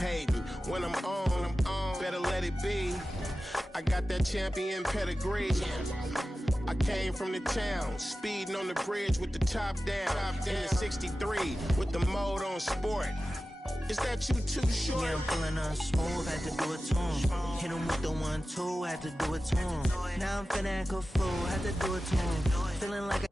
paid me. When I'm on, better let it be. I got that champion pedigree. I came from the town, speeding on the bridge with the top down. In the 63 with the mode on sport. Is that you too short? Yeah, I'm feeling smooth, had to do it to him. Hit him with the 1-2, had to do it to him. Now I'm finna act a fool, had to do it to him. Feeling like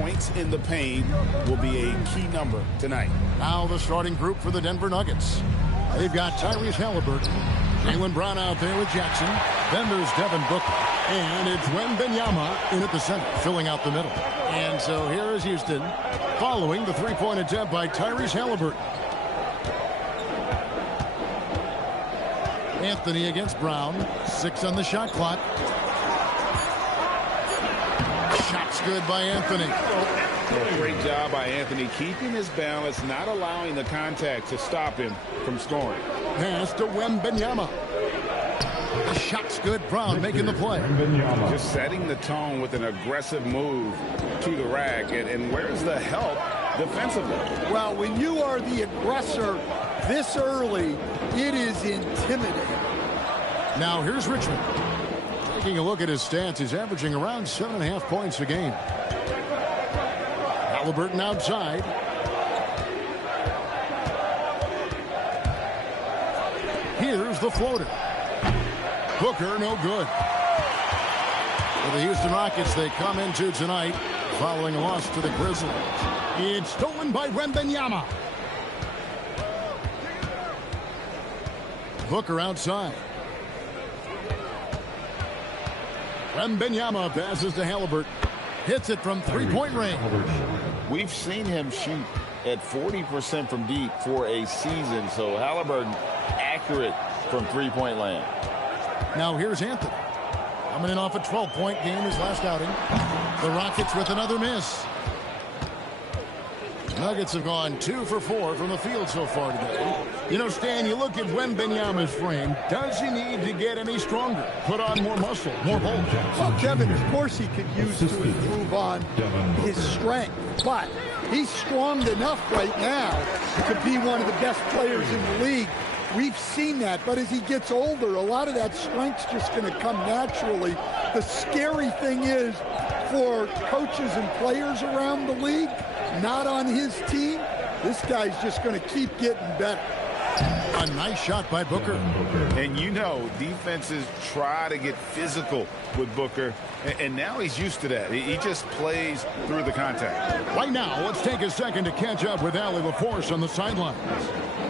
points in the paint will be a key number tonight. Now the starting group for the Denver Nuggets. They've got Tyrese Halliburton, Jaylen Brown out there with Jackson. Then there's Devin Booker. And it's Wembanyama in at the center, filling out the middle. And so here is Houston, following the three-point attempt by Tyrese Halliburton. Anthony against Brown. 6 on the shot clock. Shot's good by Anthony. Well, great job by Anthony keeping his balance, not allowing the contact to stop him from scoring. Pass to Wembanyama. The shot's good. Brown making the play. Just setting the tone with an aggressive move to the rack. And where's the help defensively? Well, when you are the aggressor this early, it is intimidating. Now here's Richmond. Taking a look at his stats, he's averaging around 7.5 points a game. Halliburton outside. Here's the floater. Booker, no good. For the Houston Rockets, they come into tonight following a loss to the Grizzlies. It's stolen by Wembanyama. Booker outside. Wembanyama passes to Halliburton. Hits it from three-point range. We've seen him shoot at 40% from deep for a season, so Halliburton accurate from three-point land. Now here's Anthony. Coming in off a 12-point game his last outing. The Rockets with another miss. Nuggets have gone 2 for 4 from the field so far today. You know, Stan, you look at Wembanyama's frame. Does he need to get any stronger? Put on more muscle, more bulk? Well, Kevin, of course he could use to improve on his strength. But he's strong enough right now to be one of the best players in the league. We've seen that. But as he gets older, a lot of that strength's just going to come naturally. The scary thing is for coaches and players around the league, not on his team, this guy's just going to keep getting better. A nice shot by Booker. And you know, defenses try to get physical with Booker, and now he's used to that. He just plays through the contact. Right now, let's take a second to catch up with Allie LaForce on the sidelines.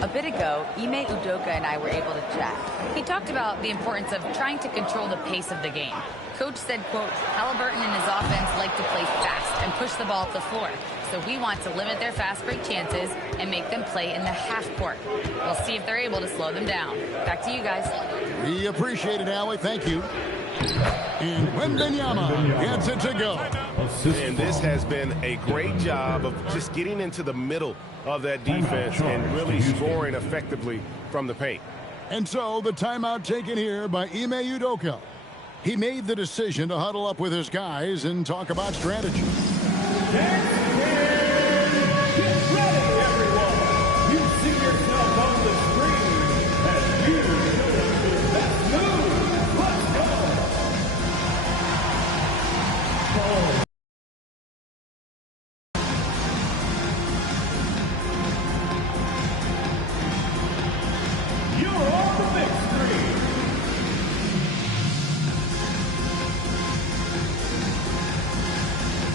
A bit ago, Ime Udoka and I were able to chat. He talked about the importance of trying to control the pace of the game. Coach said, quote, Halliburton and his offense like to play fast and push the ball up the floor. So we want to limit their fast break chances and make them play in the half court. We'll see if they're able to slow them down. Back to you guys. We appreciate it, Allie. Thank you. And Wembanyama gets it to go. And this has been a great job of just getting into the middle of that defense and really scoring effectively from the paint. And so the timeout taken here by Ime Udoka. He made the decision to huddle up with his guys and talk about strategy.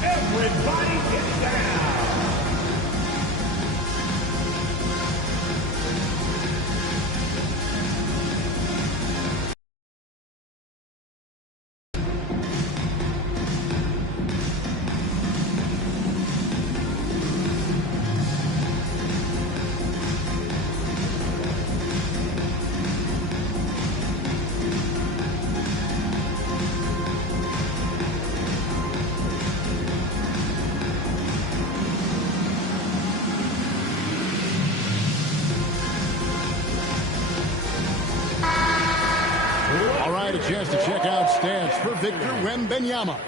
Everybody get down. right, a chance to check out stats for Victor Wembanyama.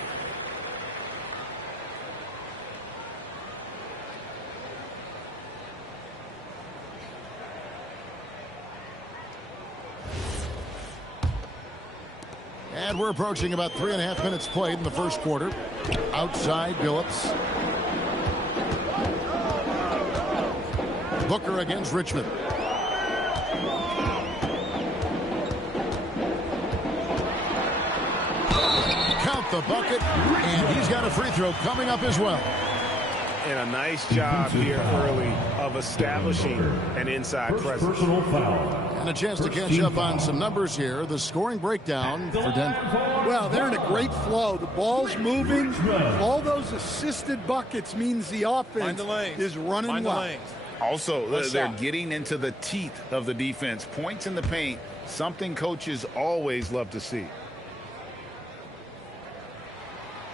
And we're approaching about 3.5 minutes played in the first quarter. Outside, Billups. Booker against Richmond. Count the bucket, and he's got a free throw coming up as well. And a nice job here early of establishing an inside presence. And a chance to catch up on some numbers here. The scoring breakdown for Denver. Well, they're in a great flow. The ball's moving. All those assisted buckets means the offense is running well. Also, they're getting into the teeth of the defense. Points in the paint, something coaches always love to see.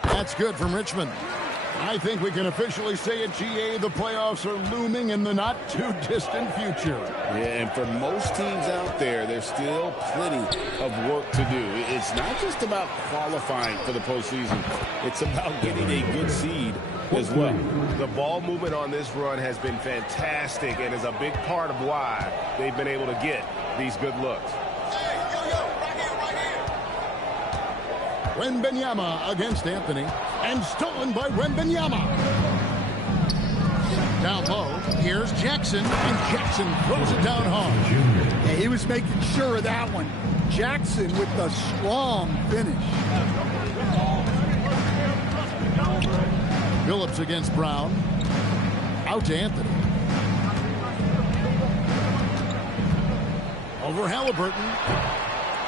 That's good from Richmond. I think we can officially say at GA the playoffs are looming in the not-too-distant future. Yeah, and for most teams out there, there's still plenty of work to do. It's not just about qualifying for the postseason. It's about getting a good seed as well. The ball movement on this run has been fantastic and is a big part of why they've been able to get these good looks. Wembanyama against Anthony, and stolen by Wembanyama. Down low, here's Jackson, and Jackson throws it down hard. Yeah, he was making sure of that one. Jackson with the strong finish. Billups against Brown. Out to Anthony. Over Halliburton.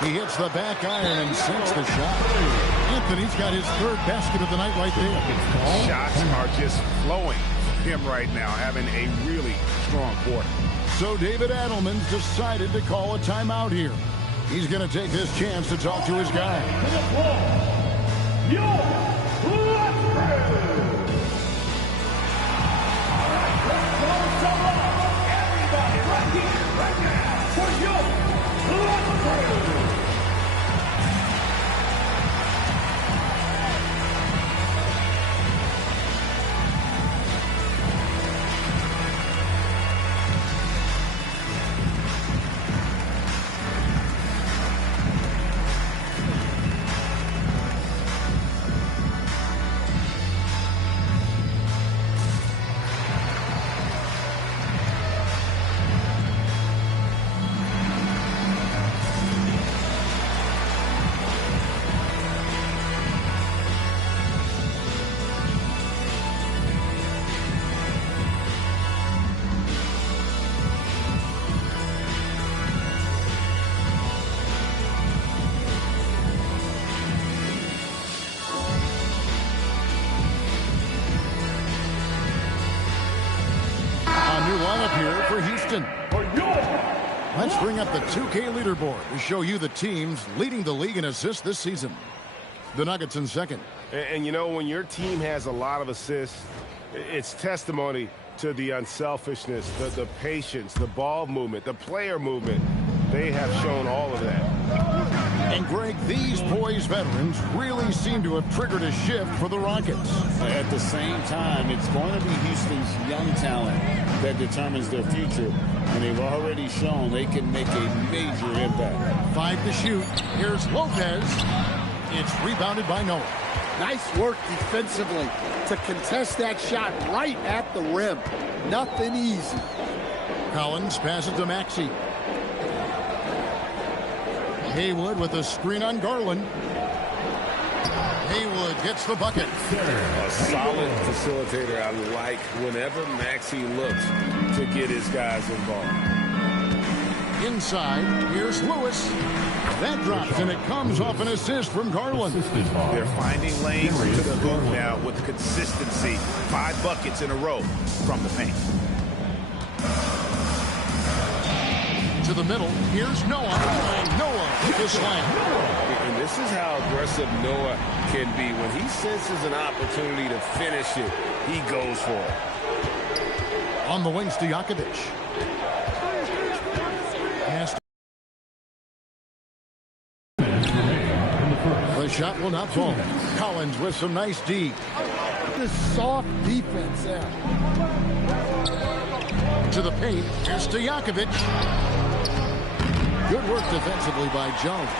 He hits the back iron and sinks the shot. Anthony's got his third basket of the night right there. Shots are just flowing for him right now, having a really strong quarter. So David Adelman's decided to call a timeout here. He's going to take this chance to talk to his guy. Let's bring up the 2K leaderboard to show you the teams leading the league in assists this season. The Nuggets in second. And you know, when your team has a lot of assists, it's testimony to the unselfishness, the patience, the ball movement, the player movement. They have shown all of that. And Greg, these poised veterans really seem to have triggered a shift for the Rockets. At the same time, it's going to be Houston's young talent that determines their future. And they've already shown they can make a major impact. 5 to shoot. Here's Lopez. It's rebounded by Noah. Nice work defensively to contest that shot right at the rim. Nothing easy. Collins passes to Maxey. Haywood with a screen on Garland. Haywood gets the bucket. A solid facilitator. I like whenever Maxey looks to get his guys involved. Inside, here's Lewis. That drops, and it comes off an assist from Garland. They're finding lanes to the hoop now with consistency. 5 buckets in a row from the paint. To the middle, here's Noah. And Noah with the slam. And this is how aggressive Noah can be. When he senses an opportunity to finish it, he goes for it. On the wing, Stojakovic. Pass shot will not fall. Collins with some nice D. The soft defense there. To the paint. Here's Stojakovic. Good work defensively by Jones.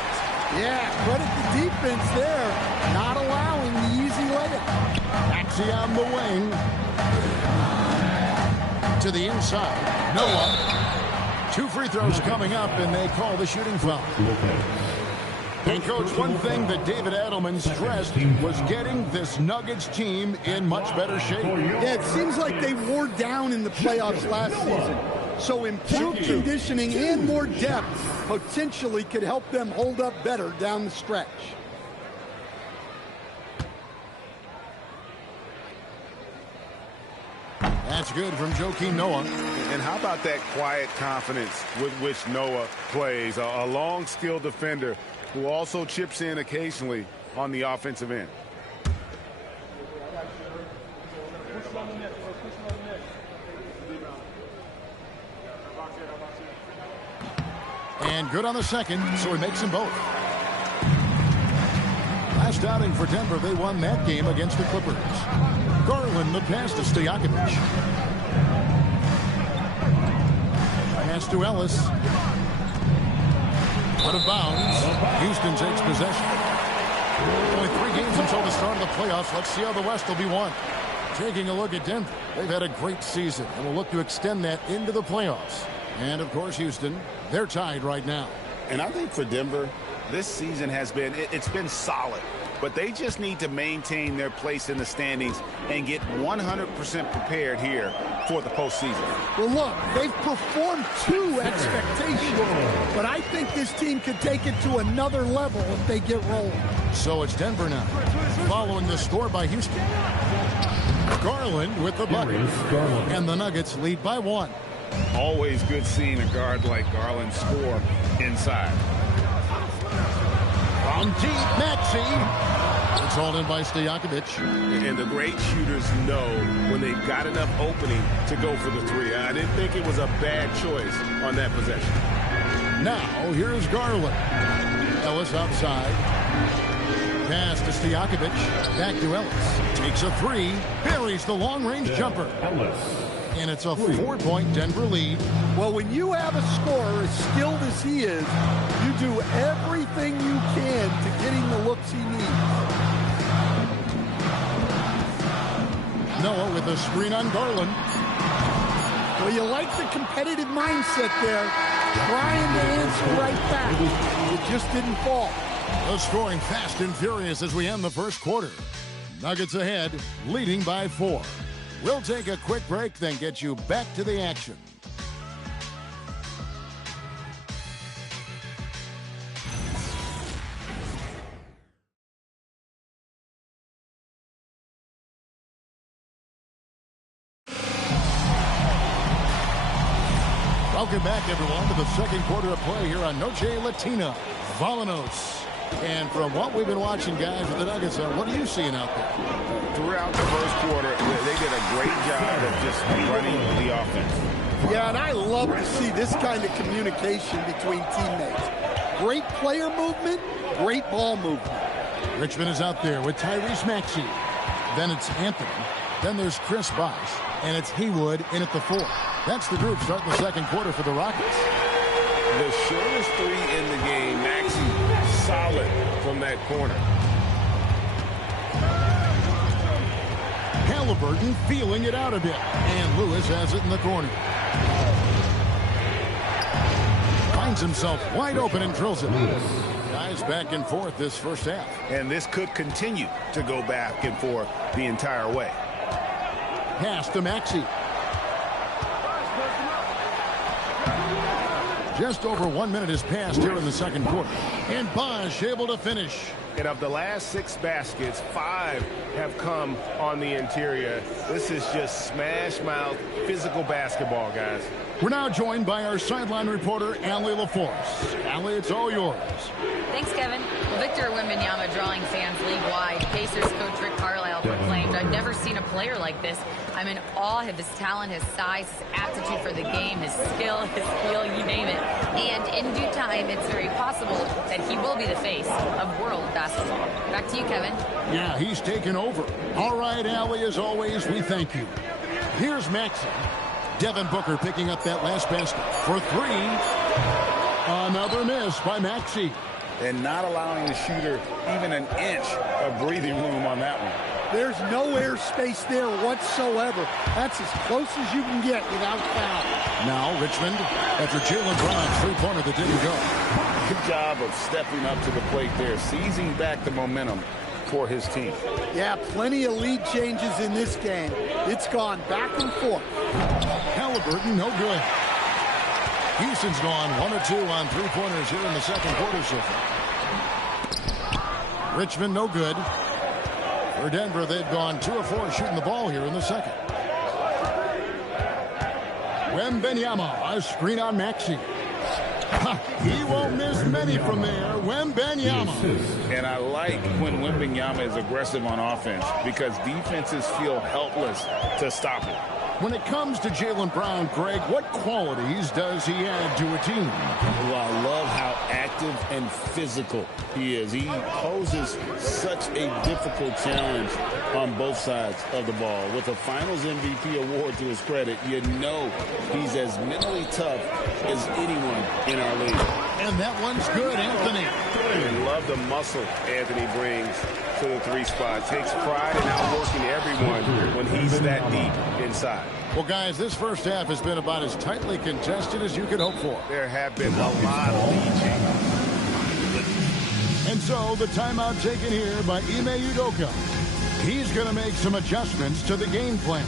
Yeah, credit the defense there. Not allowing the easy layup. Maxey on the wing. To the inside. Noah. 2 free throws coming up, and they call the shooting foul. And, Coach, one thing that David Adelman stressed was getting this Nuggets team in much better shape. Yeah, it seems like they wore down in the playoffs last season. So improved conditioning and more depth potentially could help them hold up better down the stretch. That's good from Joakim Noah. And how about that quiet confidence with which Noah plays? A long, skilled defender who also chips in occasionally on the offensive end. And good on the second, so he makes them both. Last outing for Denver, they won that game against the Clippers. Garland, the pass to Stojakovic. Pass to Ellis. Out of bounds. Houston takes possession. Only 3 games until the start of the playoffs. Let's see how the West will be won. Taking a look at Denver. They've had a great season and will look to extend that into the playoffs. And, of course, Houston, they're tied right now. And I think for Denver, this season has been, it's been solid. But they just need to maintain their place in the standings and get 100% prepared here for the postseason. Well, look, they've performed to expectations, but I think this team could take it to another level if they get rolling. So it's Denver now, following the score by Houston. Garland with the bucket, and the Nuggets lead by 1. Always good seeing a guard like Garland score inside. From deep, Maxey. It's hauled in by Stojakovic. And the great shooters know when they've got enough opening to go for the 3. I didn't think it was a bad choice on that possession. Now, here's Garland. Ellis outside. Pass to Stojakovic. Back to Ellis. Takes a 3. Buries the long-range jumper. And it's a 4-point Denver lead. Well, when you have a scorer as skilled as he is, you do everything you can to get him the looks he needs. Noah with a screen on Garland. Well, you like the competitive mindset there. Trying to answer right back. It just didn't fall. The scoring fast and furious as we end the first quarter. Nuggets ahead, leading by 4. We'll take a quick break, then get you back to the action. Welcome back, everyone, to the second quarter of play here on Noche Latina. Volanos. And from what we've been watching, guys, with the Nuggets, what are you seeing out there? Throughout the first quarter, they did a great job of just running the offense. Yeah, and I love to see this kind of communication between teammates. Great player movement, great ball movement. Richmond is out there with Tyrese Maxey. Then it's Anthony. Then there's Chris Bosh. And it's Haywood in at the 4. That's the group starting the second quarter for the Rockets. The shortest 3 in the game, Maxey, solid from that corner. Halliburton feeling it out a bit. And Lewis has it in the corner. Finds himself wide open and drills it. Guys back and forth this first half. And this could continue to go back and forth the entire way. Pass to Maxey. Just over 1 minute has passed here in the second quarter. And Bosh able to finish. And of the last 6 baskets, 5 have come on the interior. This is just smash-mouth, physical basketball, guys. We're now joined by our sideline reporter, Allie LaForce. Allie, it's all yours. Thanks, Kevin. Victor Wembanyama drawing fans league-wide. Pacers coach Rick Carlisle proclaimed, "I never seen a player like this. I'm in awe of his talent, his size, his aptitude for the game, his skill, his feel, you name it. And in due time, it's very possible that he will be the face of world basketball. Back to you, Kevin. Yeah, he's taken over. All right, Allie, as always, we thank you. Here's Maxey. Devin Booker picking up that last basket for three. Another miss by Maxey. And not allowing the shooter even an inch of breathing room on that one. There's no air space there whatsoever. That's as close as you can get without foul. Now Richmond, after Jaylen Brown's three-pointer that didn't go. Good job of stepping up to the plate there, seizing back the momentum for his team. Yeah, plenty of lead changes in this game. It's gone back and forth. Halliburton, no good. Houston's gone 1 or 2 on three-pointers here in the second quarter so far. Richmond, no good. For Denver, they've gone 2 of 4 shooting the ball here in the second. Wembanyama, a screen on Maxey. He won't miss many from there. Wembanyama. And I like when Wembanyama is aggressive on offense because defenses feel helpless to stop it. When it comes to Jaylen Brown, Greg, what qualities does he add to a team? Well, I love how active and physical he is. He poses such a difficult challenge on both sides of the ball. With a Finals MVP award to his credit, you know he's as mentally tough as anyone in our league. And that one's good, Anthony. I love the muscle Anthony brings to the three spot. Takes pride in outworking everyone when he's that deep inside. Well, guys, this first half has been about as tightly contested as you could hope for. There have been a lot of lead changes. And so the timeout taken here by Ime Udoka. He's going to make some adjustments to the game plan.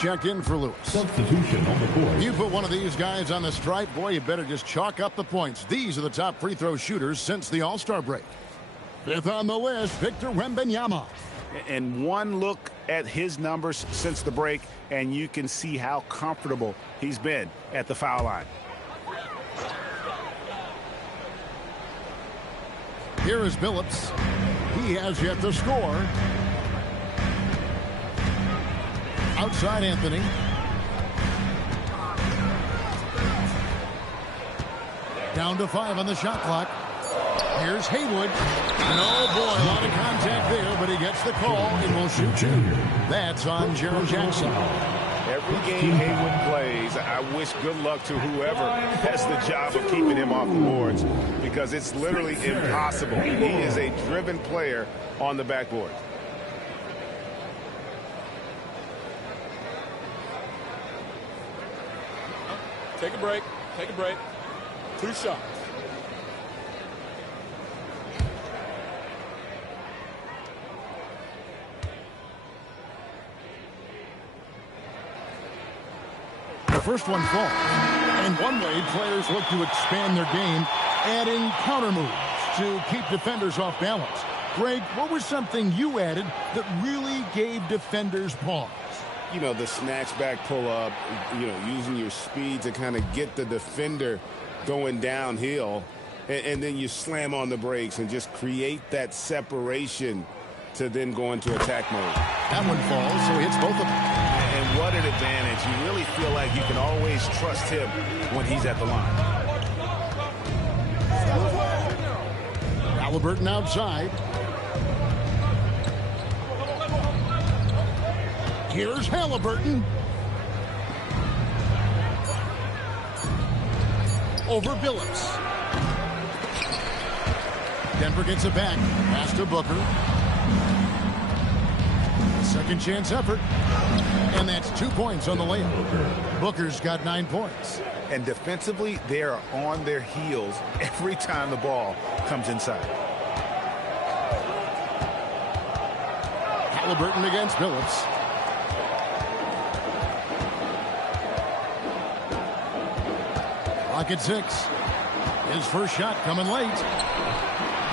Checked in for Lewis. Substitution on the court. You put one of these guys on the stripe, boy, you better just chalk up the points. These are the top free throw shooters since the All-Star break. Fifth on the list, Victor Wembanyama. And one look at his numbers since the break, and you can see how comfortable he's been at the foul line. Here is Billups. He has yet to score. Outside Anthony. Down to 5 on the shot clock. Here's Haywood. No, boy, a lot of contact there, but he gets the call and will shoot 2. That's on Jaren Jackson. Every game Haywood plays, I wish good luck to whoever has the job of keeping him off the boards because it's literally impossible. He is a driven player on the backboard. Take a break. Take a break. 2 shots. The first one falls. And one way players look to expand their game, adding counter moves to keep defenders off balance. Greg, what was something you added that really gave defenders pause? You know, the snatch back pull up, you know, using your speed to kind of get the defender going downhill. And then you slam on the brakes and just create that separation to then go into attack mode. That one falls, so he hits both of them. And what an added advantage. You really feel like you can always trust him when he's at the line. Halliburton outside. Here's Halliburton. Over Billups. Denver gets it back. Pass to Booker. Second chance effort. And that's 2 points on the layup. Booker's got 9 points. And defensively, they are on their heels every time the ball comes inside. Halliburton against Billups. Rocket 6. His first shot coming late.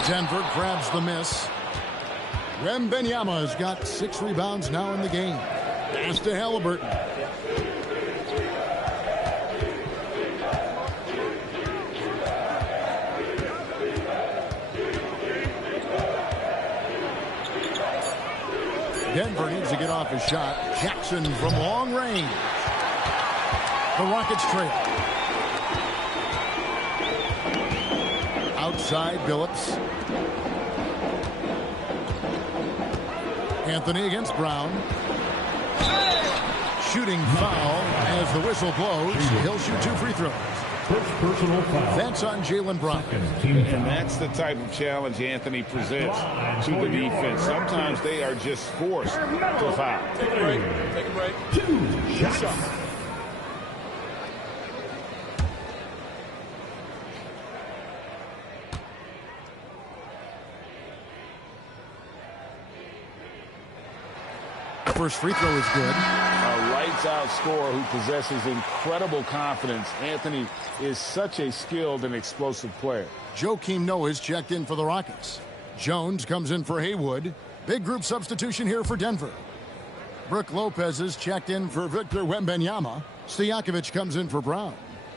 Denver grabs the miss. Wembanyama has got 6 rebounds now in the game. Pass to Halliburton. Denver needs to get off his shot. Jackson from long range. The Rockets trail. Outside Billups. Anthony against Brown. Shooting foul as the whistle blows. He'll shoot 2 free throws. First personal foul. That's on Jaylen Brown. And that's the type of challenge Anthony presents to the defense. Sometimes they are just forced to foul. Take a break. Take a break. 2 shots. First free throw is good. A lights-out scorer who possesses incredible confidence. Anthony is such a skilled and explosive player. Joakim Noah's checked in for the Rockets. Jones comes in for Haywood. Big group substitution here for Denver. Brook Lopez is checked in for Victor Wembanyama. Stojakovic comes in for Brown.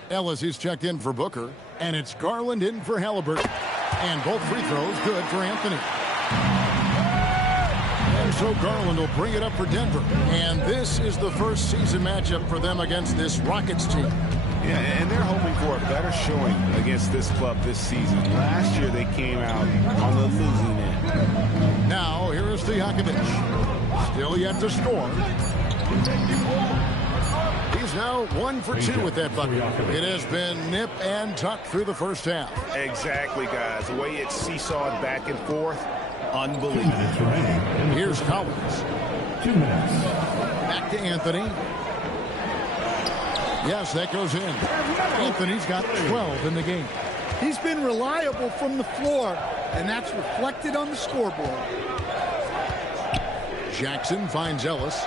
Ellis is checked in for Booker. And it's Garland in for Halliburton. And both free throws good for Anthony. And so Garland will bring it up for Denver. And this is the first season matchup for them against this Rockets team. Yeah, and they're hoping for a better showing against this club this season. Last year they came out on the losing end. Now here is Stojakovic. Still yet to score. He's now 1 for 2 with that bucket. It has been nip and tuck through the first half. Exactly, guys. The way it's seesawed back and forth, unbelievable. Here's Collins. 2 minutes. Back to Anthony. Yes, that goes in. Anthony's got 12 in the game. He's been reliable from the floor, and that's reflected on the scoreboard. Jackson finds Ellis.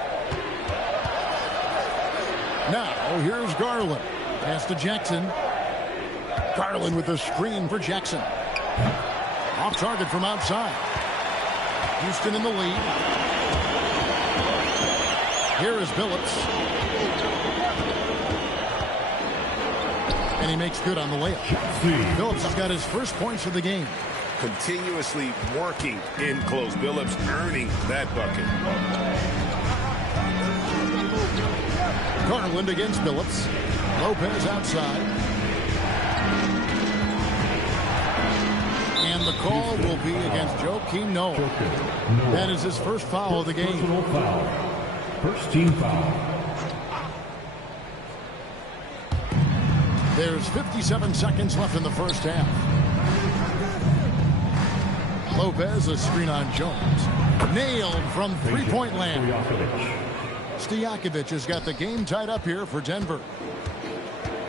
Now, here's Garland. Pass to Jackson. Garland with the screen for Jackson. Off target from outside. Houston in the lead. Here is Billups. And he makes good on the layup. Billups has got his first points of the game. Continuously working in close. Billups earning that bucket. Garland against Billups. Lopez outside. And the call will be against Joakim Noah. That is his first foul of the game. First team foul. There's 57 seconds left in the first half. Lopez, a screen on Jones. Nailed from three-point land. Stojakovic has got the game tied up here for Denver.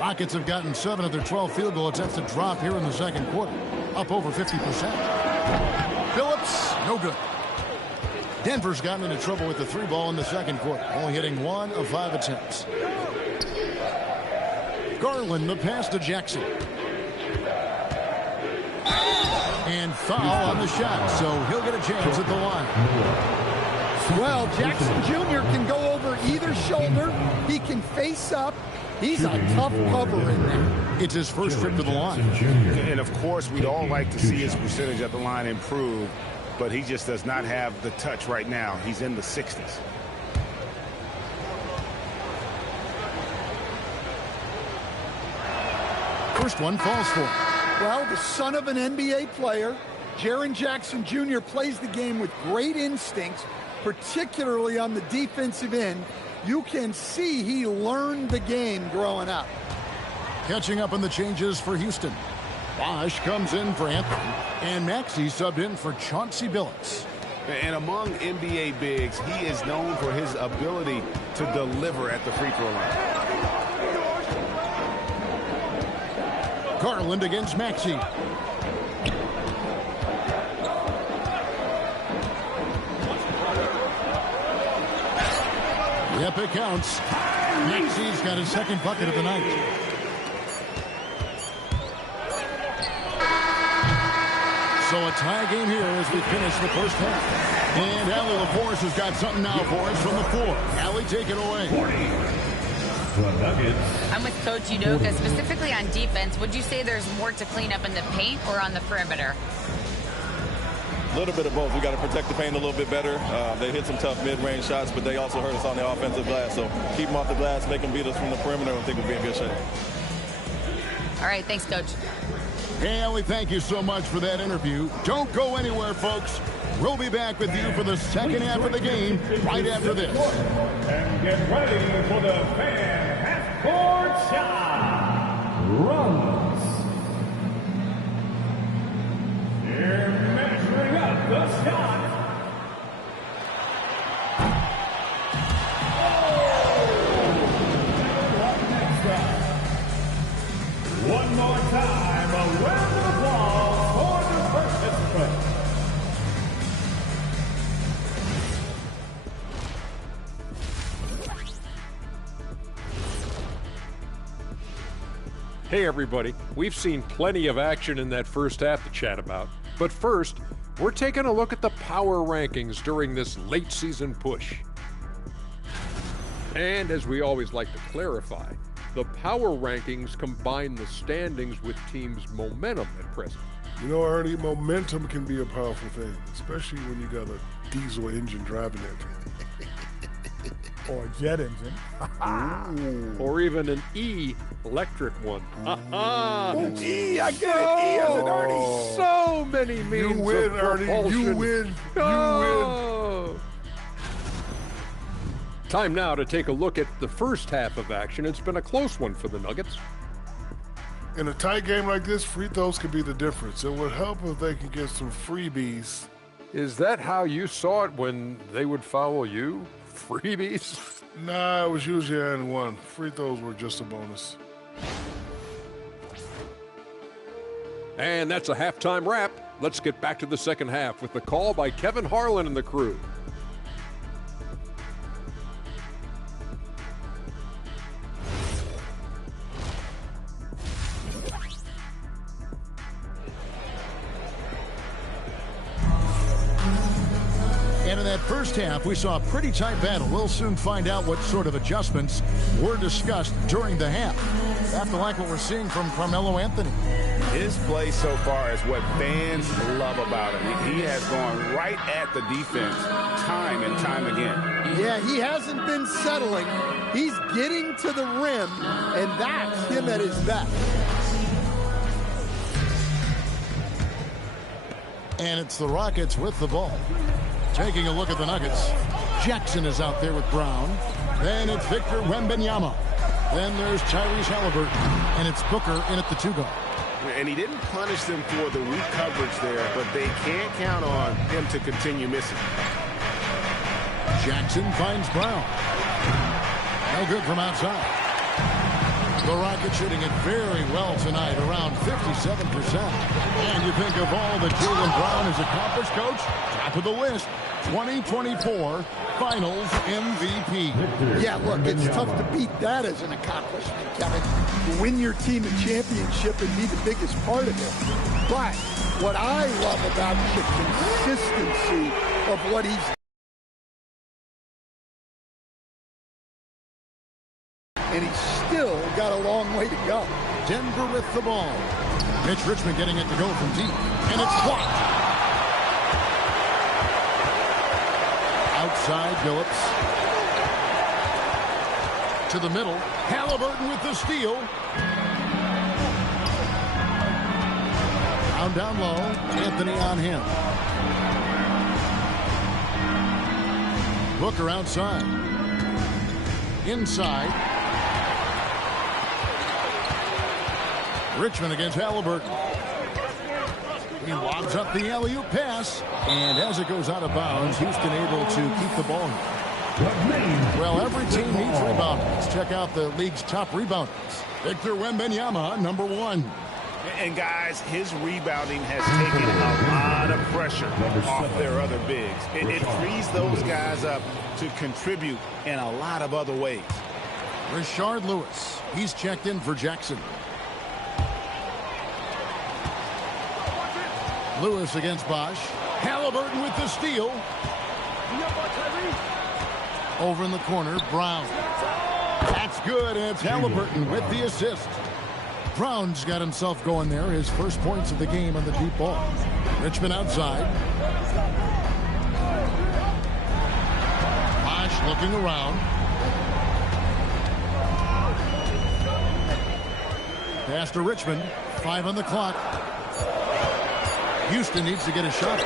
Rockets have gotten 7 of their 12 field goal attempts to drop here in the second quarter. Up over 50%. Billups, no good. Denver's gotten into trouble with the 3 ball in the second quarter, only hitting 1 of 5 attempts. Garland, the pass to Jackson. And foul on the shot, so he'll get a chance at the line. Well, Jackson Jr. can go over either shoulder. He can face up. He's a tough cover in there. It's his first trip to the line. And, of course, we'd all like to see his percentage at the line improve, but he just does not have the touch right now. He's in the 60s. first one falls for him. Well, the son of an NBA player, Jaren Jackson Jr. plays the game with great instincts, particularly on the defensive end. You can see he learned the game growing up. Catching up on the changes for Houston. Bosch comes in for Anthony, and Maxey subbed in for Chauncey Billups. And among NBA bigs, he is known for his ability to deliver at the free throw line. Garland against Maxey. Yep, it counts. Maxey's got his second bucket of the night. So a tie game here as we finish the first half. And Allie LaForce has got something now for us from the floor. Allie, take it away. I'm with Coach Udoka, specifically on defense. Would you say there's more to clean up in the paint or on the perimeter? A little bit of both. We got to protect the paint a little bit better. They hit some tough mid-range shots, but they also hurt us on the offensive glass. So keep them off the glass, make them beat us from the perimeter, and I think we'll be in good shape. All right, thanks, Coach. Hey, Allie, thank you so much for that interview. Don't go anywhere, folks. We'll be back with you for the second half of the game right after this. And get ready for the fan half-court shot. Runs. They're measuring up the shot. One more time, a round of applause for the participant. Hey everybody, we've seen plenty of action in that first half to chat about. But first, we're taking a look at the power rankings during this late season push. And as we always like to clarify, the power rankings combine the standings with teams' momentum at present. You know, Ernie, momentum can be a powerful thing, especially when you got a diesel engine driving it. Or a jet engine. Or even an electric one. E, I get it. E as in Ernie. So many means You win, of Ernie. propulsion. You win. You win. Time now to take a look at the first half of action. It's been a close one for the Nuggets. In a tight game like this, free throws could be the difference. It would help if they could get some freebies. Is that how you saw it when they would foul you? Freebies? Nah, it was usually and one. Free throws were just a bonus. And that's a halftime wrap. Let's get back to the second half with the call by Kevin Harlan and the crew. And in that first half, we saw a pretty tight battle. We'll soon find out what sort of adjustments were discussed during the half. Have to like what we're seeing from Carmelo Anthony. His play so far is what fans love about him. He has gone right at the defense time and time again. Yeah, he hasn't been settling. He's getting to the rim, and that's him at his best. And it's the Rockets with the ball. Taking a look at the Nuggets. Jackson is out there with Brown. Then it's Victor Wembanyama. Then there's Tyrese Halliburton. And it's Booker in at the 2-guard. And he didn't punish them for the weak coverage there, but they can't count on him to continue missing. Jackson finds Brown. No good from outside. The Rockets shooting it very well tonight, around 57%. And you think of all that Jaylen Brown has accomplished, Coach? Top of the list, 2024 Finals MVP. Yeah, look, it's tough to beat that as an accomplishment, Kevin. To win your team a championship and be the biggest part of it. But what I love about the consistency of what he's and he's still got a long way to go. Denver with the ball. Mitch Richmond getting it to go from deep. And it's blocked. Outside Billups. To the middle. Halliburton with the steal. Brown down low. Anthony on him. Booker outside. Inside. Richmond against Halliburton. He lobs up the alley-oop pass. And as it goes out of bounds, Houston able to keep the ball. Well, every team needs rebounding. Let's check out the league's top rebounders. Victor Wembanyama, number 1. And guys, his rebounding has taken a lot of pressure off their other bigs. It frees those guys up to contribute in a lot of other ways. Rashard Lewis, he's checked in for Jackson. Lewis against Bosch. Halliburton with the steal. Over in the corner, Brown. That's good, and it's Halliburton with the assist. Brown's got himself going there. His first points of the game on the deep ball. Richmond outside. Bosch looking around. Pass to Richmond. 5 on the clock. Houston needs to get a shot.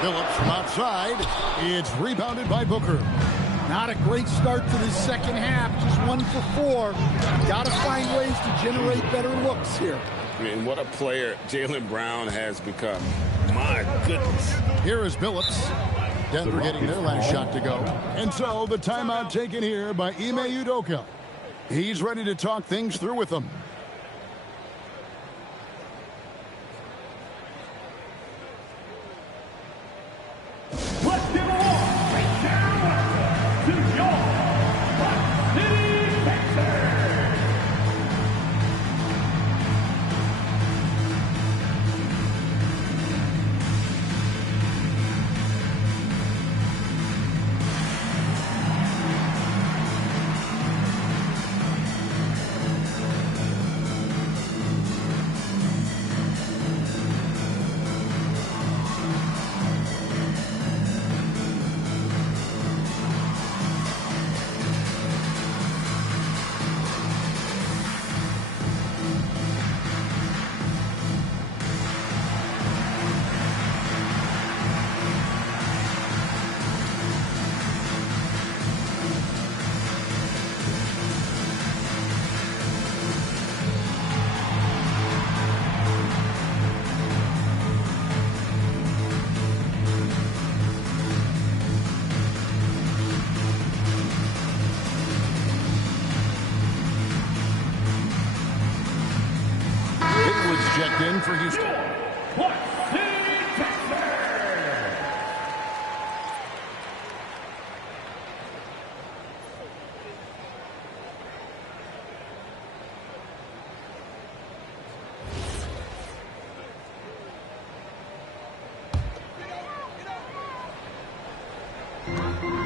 Phillips from outside. It's rebounded by Booker. Not a great start to the second half. Just 1 for 4. Got to find ways to generate better looks here. I mean, what a player Jaylen Brown has become. My goodness. Here is Phillips. Denver getting their last shot to go. And so the timeout taken here by Ime Udoka. He's ready to talk things through with them. Let's give a to your City Pacers. Checked in for Houston.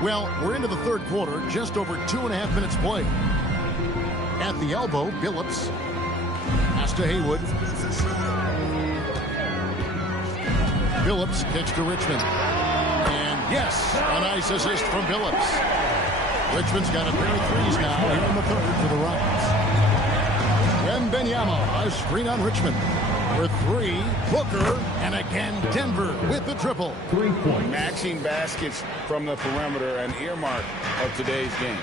Well, we're into the third quarter, just over 2.5 minutes played. At the elbow, Phillips. Pass to Haywood. Phillips kicks to Richmond. And yes, a nice assist from Phillips. Richmond's got a pair of threes now here in the third for the Rockets. Wembanyama, a screen on Richmond. For 3, Booker, and again Denver with the triple. 3-point. Matching baskets from the perimeter, an earmark of today's game.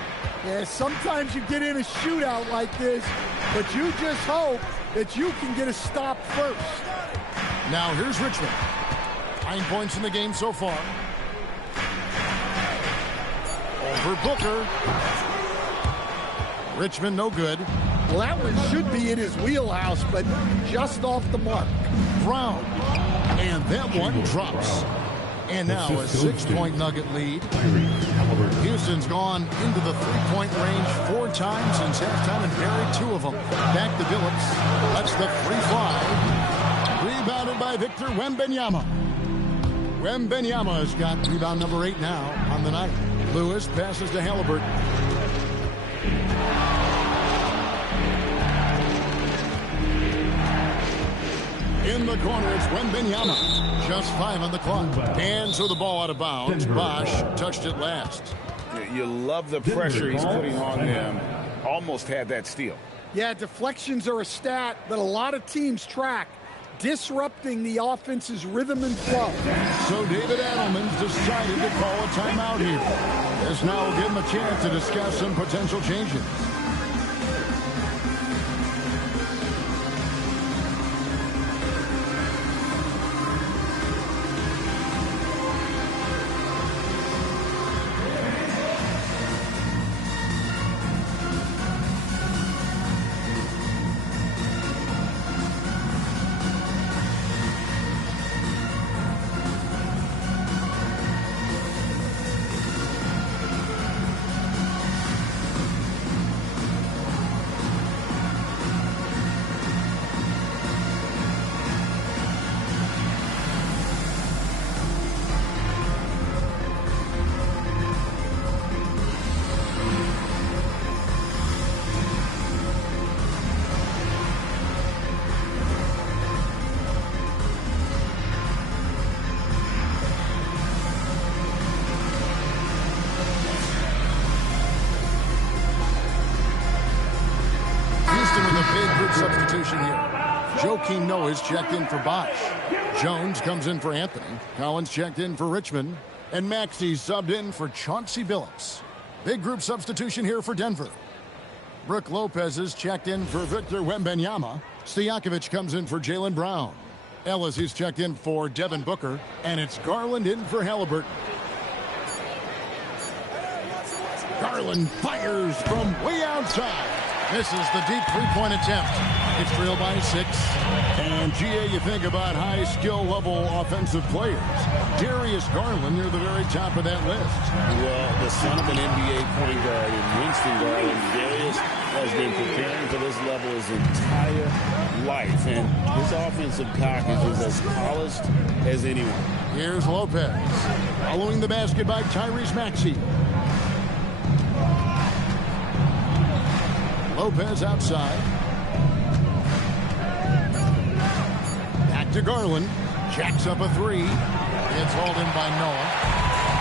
Yeah, sometimes you get in a shootout like this, but you just hope that you can get a stop first. Now here's Richmond. 9 points in the game so far. Over Booker. Richmond no good. Well, that one should be in his wheelhouse, but just off the mark. Brown. And that one drops. And now a 6-point Nugget lead. Houston's gone into the 3-point range 4 times since halftime and buried 2 of them. Back to Phillips. That's the free fly. Rebounded by Victor Wembanyama. Wembanyama has got rebound number 8 now on the night. Lewis passes to Halliburton. In the corner, it's Wembanyama. Just 5 on the clock. And so the ball out of bounds. Bosch touched it last. You love the pressure he's putting on them. Almost had that steal. Yeah, deflections are a stat that a lot of teams track. disrupting the offense's rhythm and flow. So David Adelman's decided to call a timeout here. This now will give him a chance to discuss some potential changes. Substitution here. Joakim Noah's checked in for Bosch. Jones comes in for Anthony. Collins checked in for Richmond. And Maxey subbed in for Chauncey Billups. Big group substitution here for Denver. Brook Lopez is checked in for Victor Wembanyama. Stojakovic comes in for Jaylen Brown. Ellis is checked in for Devin Booker. And it's Garland in for Halliburton. Garland fires from way outside. Misses the deep three-point attempt. It's trailed by 6. And, GA, you think about high skill level offensive players. Darius Garland near the very top of that list. Well, the son of an NBA point guard in Winston Garland, Darius has been preparing for this level his entire life. And his offensive package is as polished as anyone. Here's Lopez. Following the basket by Tyrese Maxey. Lopez outside. Back to Garland. Jacks up a 3. It's hauled in by Noah.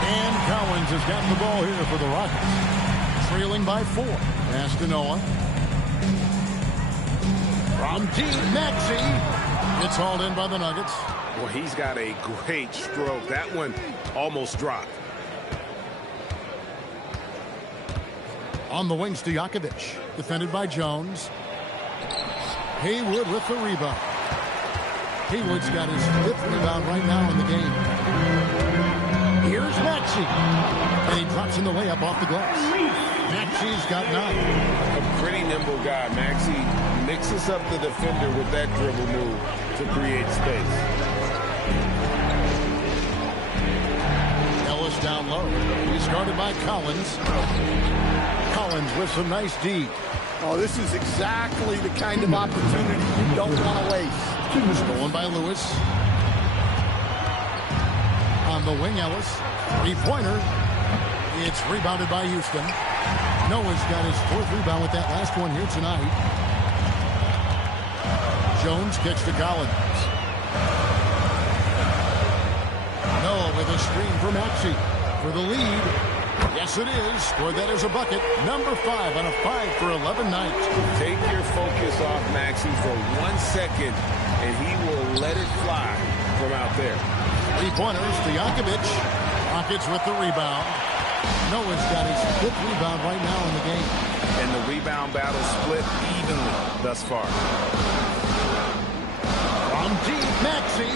And Collins has gotten the ball here for the Rockets. Trailing by 4. Pass to Noah. From deep, Maxey. It's hauled in by the Nuggets. Well, he's got a great stroke. That one almost dropped. On the wing, Stojakovic. Defended by Jones. Haywood with the rebound. Haywood's got his 5th rebound right now in the game. Here's Maxey. And he drops in the layup off the glass. Maxey's got 9. A pretty nimble guy. Maxey mixes up the defender with that dribble move to create space. Ellis down low. He's guarded by Collins. Collins with some nice D. Oh, this is exactly the kind of opportunity you don't want to waste. Stolen by Lewis. On the wing, Ellis. 3-pointer. It's rebounded by Houston. Noah's got his 4th rebound with that last one here tonight. Jones kicks to Collins. Noah with a screen for Maxey. For the lead. Yes, it is. Scored that as a bucket. Number 5 on a 5 for 11 night. Take your focus off Maxey for 1 second, and he will let it fly from out there. 3-pointers to Stojakovic. Rockets with the rebound. Noah's got his 5th rebound right now in the game. And the rebound battle split evenly thus far. From deep, Maxey.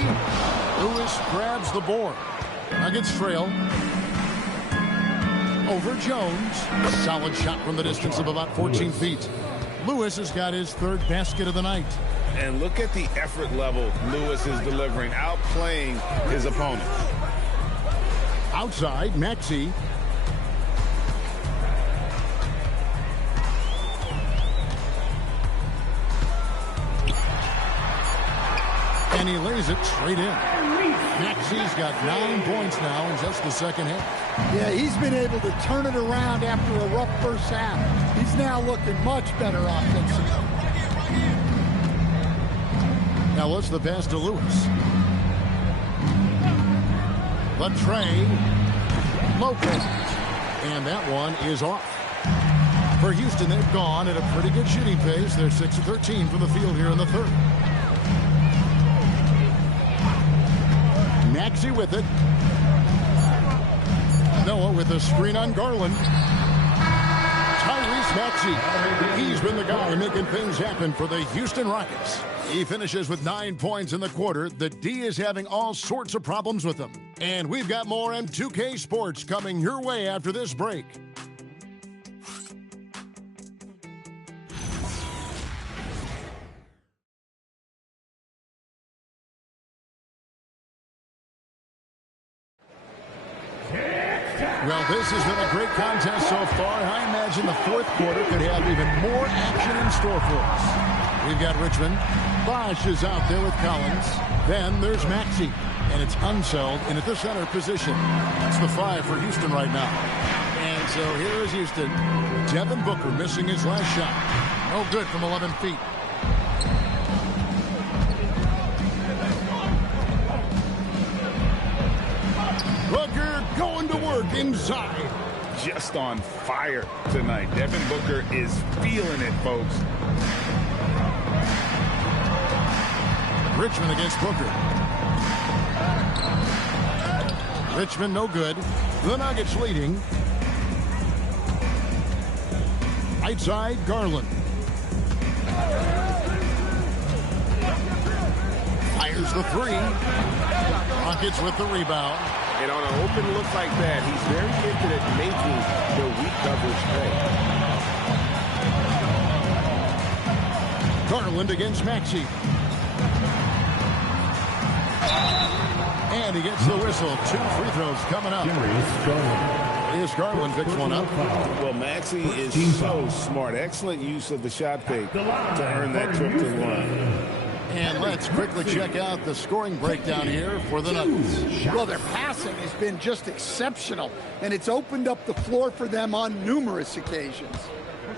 Lewis grabs the board. Nuggets trail. Over Jones. A solid shot from the distance of about 14 feet. Lewis has got his 3rd basket of the night. And look at the effort level Lewis is delivering, outplaying his opponent. Outside, Maxey. And he lays it straight in. Maxey's got 9 points now in just the second half. Yeah, he's been able to turn it around after a rough first half. He's now looking much better offensively. Now let's the pass to Lewis. The tray. Lopez. And that one is off. For Houston, they've gone at a pretty good shooting pace. They're 6 of 13 from the field here in the 3rd. Maxey with it. Noah with a screen on Garland. Tyrese Maxey. He's been the guy making things happen for the Houston Rockets. He finishes with 9 points in the quarter. The D is having all sorts of problems with him. And we've got more M2K Sports coming your way after this break. Well, this has been a great contest so far, and I imagine the fourth quarter could have even more action in store for us. We've got Richmond. Bosch is out there with Collins. Then there's Maxey, and it's Unseld in at the center position. That's the 5 for Houston right now. And so here is Houston. Devin Booker missing his last shot. No good from 11 feet. Booker going to work inside. Just on fire tonight. Devin Booker is feeling it, folks. Richmond against Booker. Richmond no good. The Nuggets leading. Right side, Garland. Fires the 3. Rockets with the rebound. And on an open look like that, he's very gifted at making the weak coverage pay. Garland against Maxey. And he gets the whistle. 2 free throws coming up. Here's Garland picks one up. Well, Maxey is so smart. Excellent use of the shot fake to earn that trip to the line. And let's quickly check out the scoring breakdown here for the Nuggets. Well, their passing has been just exceptional, and it's opened up the floor for them on numerous occasions.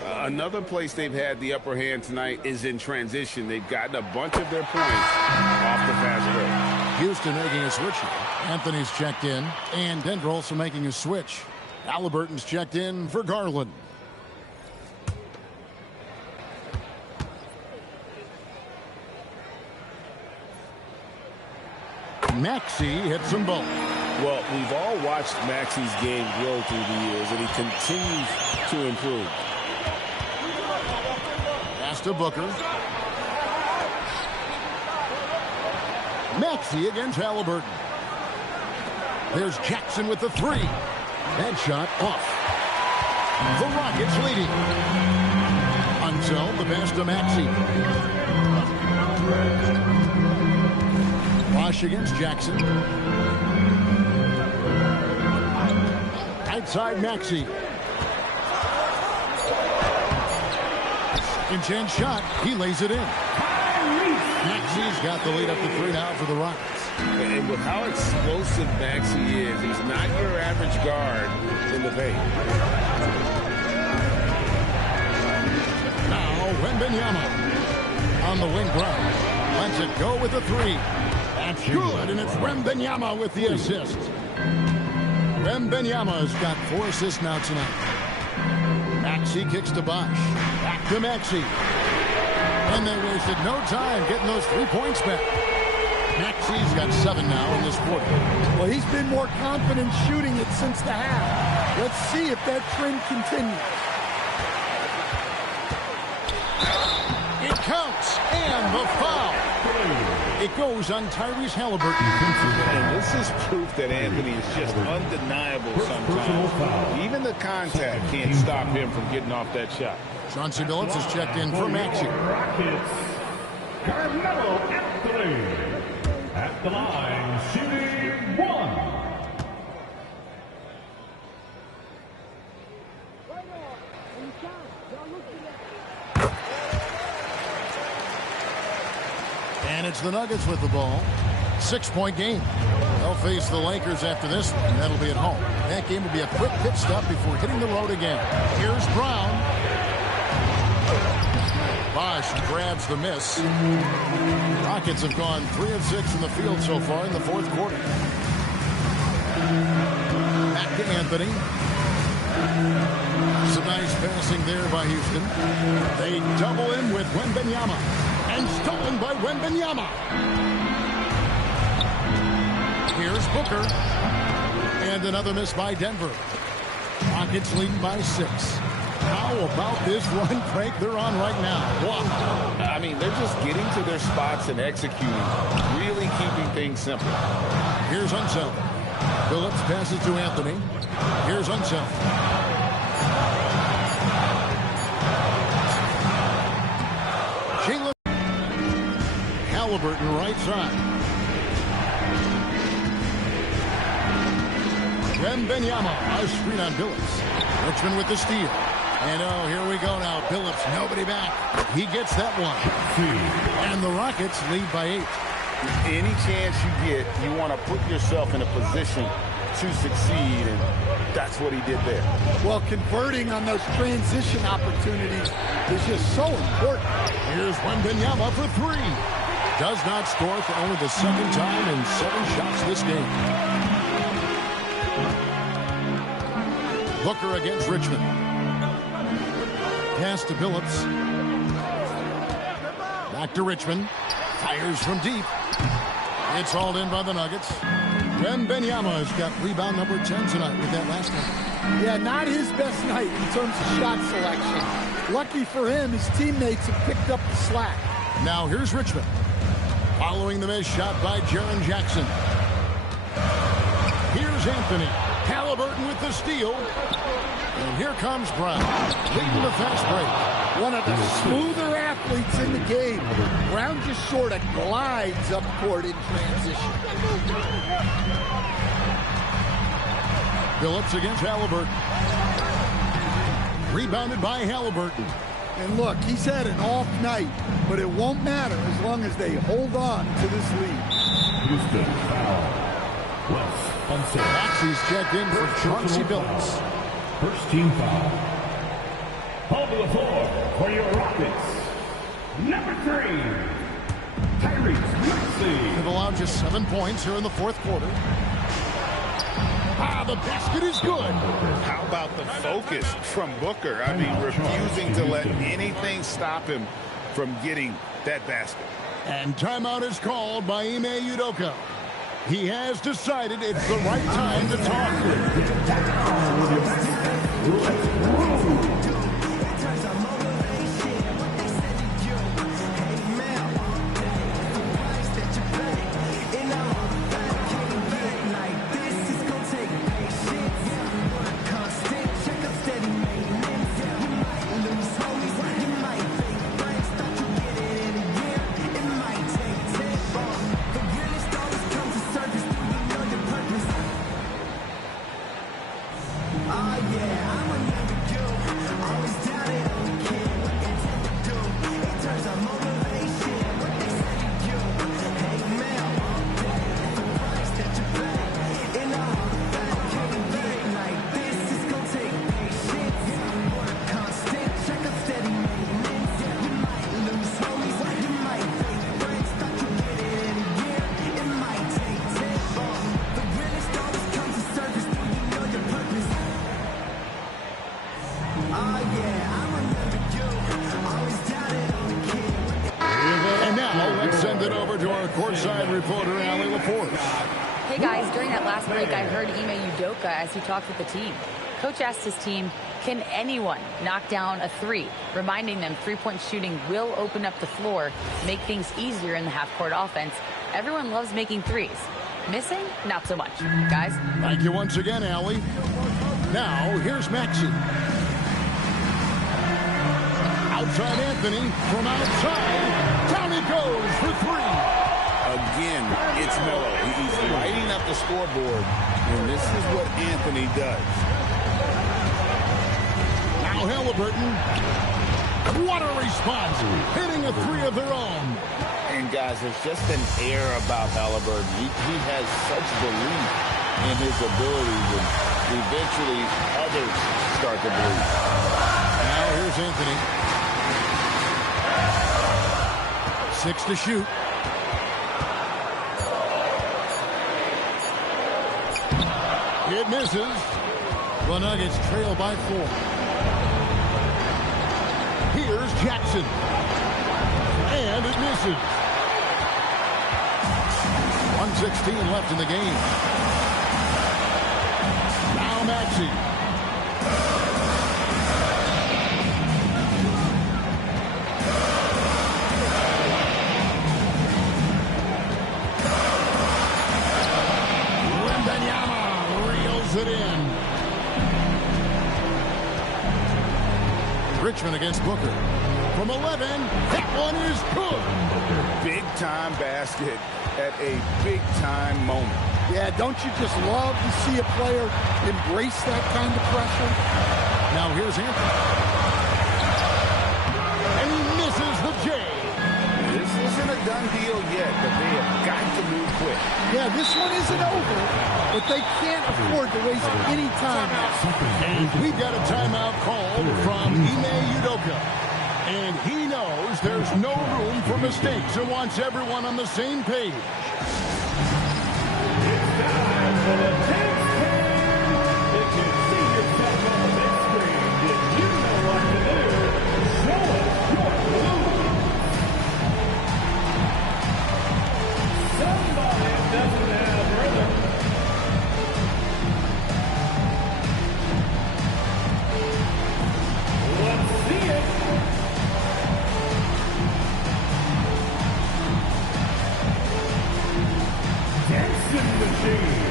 Another place they've had the upper hand tonight is in transition. They've gotten a bunch of their points off the fast break. Houston making a switch here. Anthony's checked in, and Denver also making a switch. Halliburton's checked in for Garland. Maxey hits them both. Well, we've all watched Maxey's game grow through the years, and he continues to improve. Pass to Booker. Maxey against Halliburton. There's Jackson with the 3. That shot off. The Rockets leading. Until the pass to Maxey. Bosch against Jackson. Outside Maxey. Second chance shot. He lays it in. Maxey's got the lead up to 3 now for the Rockets. And with how explosive Maxey is, he's not your average guard in the paint. Now, Wembanyama on the wing ground. Lets it go with the 3. That's good, and it's Wembanyama with the assist. Wembanyama's got 4 assists now tonight. Maxey kicks to Bosch. Back to Maxey. And they wasted no time getting those 3 points back. Maxey's got 7 now in this quarter. Well, he's been more confident shooting it since the half. Let's see if that trend continues. It counts, and the foul. It goes on Tyrese Halliburton. And this is proof that Anthony is just undeniable sometimes. Even the contact can't stop him from getting off that shot. Chauncey Billups has checked in for Maxey. Carmelo Anthony at the line, shooting 1. And it's the Nuggets with the ball. 6-point game. They'll face the Lakers after this one. That'll be at home. That game will be a quick pit stop before hitting the road again. Here's Brown. Bosch grabs the miss. Rockets have gone 3 of 6 from the field so far in the fourth quarter. Back to Anthony. Some nice passing there by Houston. They double in with Wembanyama. And stolen by Wembanyama. Here's Booker. And another miss by Denver. Rockets leading by 6. How about this run crank they're on right now? Wow. I mean, they're just getting to their spots and executing, really keeping things simple. Here's Unseld. Phillips passes to Anthony. Here's Unseld. Halliburton right side. Wembanyama, a screen on Billups. Richmond with the steal. And oh, here we go now. Billups, nobody back. He gets that one. And the Rockets lead by 8. Any chance you get, you want to put yourself in a position to succeed, and that's what he did there. Well, converting on those transition opportunities is just so important. Here's Wembanyama for 3. Does not score for only the second time in 7 shots this game. Booker against Richmond. Pass to Billups. Back to Richmond. Fires from deep. It's hauled in by the Nuggets. Wembanyama has got rebound number 10 tonight with that last one. Yeah, not his best night in terms of shot selection. Lucky for him, his teammates have picked up the slack. Now here's Richmond. Following the missed shot by Jaren Jackson. Here's Anthony. Halliburton with the steal. And here comes Brown, leading the fast break. One of the smoother athletes in the game. Brown just sort of glides up court in transition. Phillips against Halliburton. Rebounded by Halliburton. And look, he's had an off night, but it won't matter as long as they hold on to this lead. Houston foul. Maxey's checked in for Chauncey Billups. First team foul. On the floor for your Rockets. Number 3, Tyrese Maxey. They've allowed just 7 points here in the fourth quarter. The basket is good. How about the focus from Booker? I mean, refusing to let anything stop him from getting that basket. And timeout is called by Ime Udoka. He has decided it's the right time to talk. Hey guys, during that last break, I heard Ime Udoka as he talked with the team. Coach asked his team, can anyone knock down a 3? Reminding them three-point shooting will open up the floor, make things easier in the half-court offense. Everyone loves making threes. Missing? Not so much. Guys? Thank you once again, Allie. Now, here's Maxey. Outside Anthony from outside. Down he goes for 3. Again, it's Melo. He's lighting up the scoreboard, and this is what Anthony does. Now Halliburton. What a response. Hitting a 3 of their own. And guys, there's just an air about Halliburton. He has such belief in his abilities, and eventually others start to believe. Now here's Anthony. 6 to shoot. It misses. The Nuggets trail by 4. Here's Jackson. And it misses. 1:16 left in the game. Now Maxey. It in. Richmond against Booker. From 11, that one is good. Big-time basket at a big-time moment. Yeah, don't you just love to see a player embrace that kind of pressure? Now here's Anthony. And he misses the J. This isn't a done deal yet, but they have got to move quick. Yeah, this one isn't over, but they can't afford to waste any time. And we've got a timeout called from Ime Udoka. And he knows there's no room for mistakes and wants everyone on the same page. It's time for the 10-10. If you see yourself on the big screen, then you know what to do. Show us your moves. Somebody doesn't have rhythm. Let's see it. Dancing machine.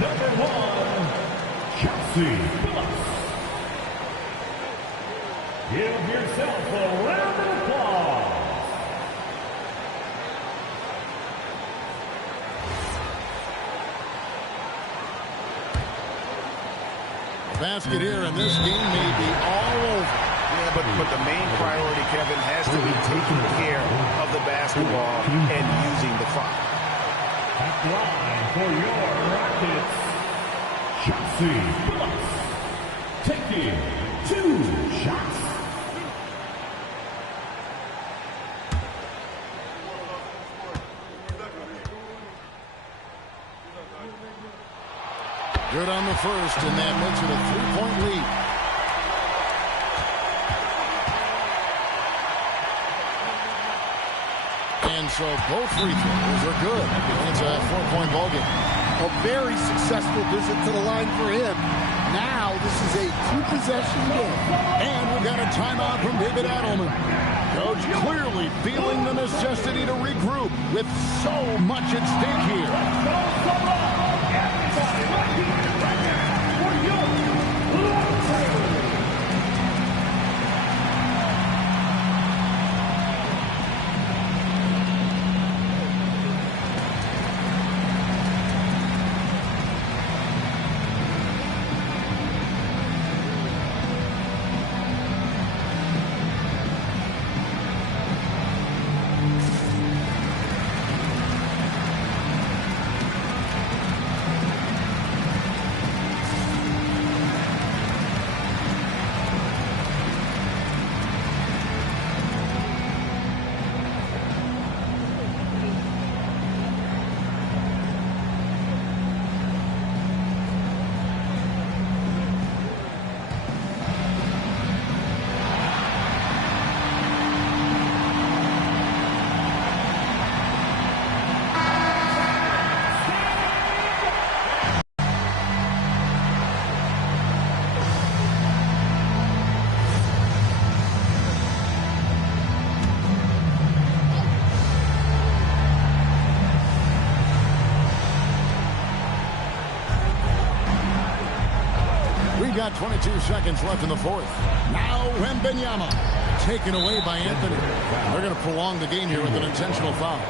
Number 1, Chelsea Phillips. Give yourself a round of applause. The basket here, and this game may be all over. Yeah, but the main priority, Kevin, has to be taking care of the basketball and using the clock. At line for your Rockets, Chelsea Phillips, taking 2 shots. Good on the first, and that makes it a 3-point lead. And so both free throws are good. It's a 4-point ball game. A very successful visit to the line for him. Now this is a 2-possession game. And we've got a timeout from David Adelman. Coach clearly feeling the necessity to regroup with so much at stake here. We've got 22 seconds left in the fourth. Now Wembanyama taken away by Anthony. They're going to prolong the game here with an intentional foul.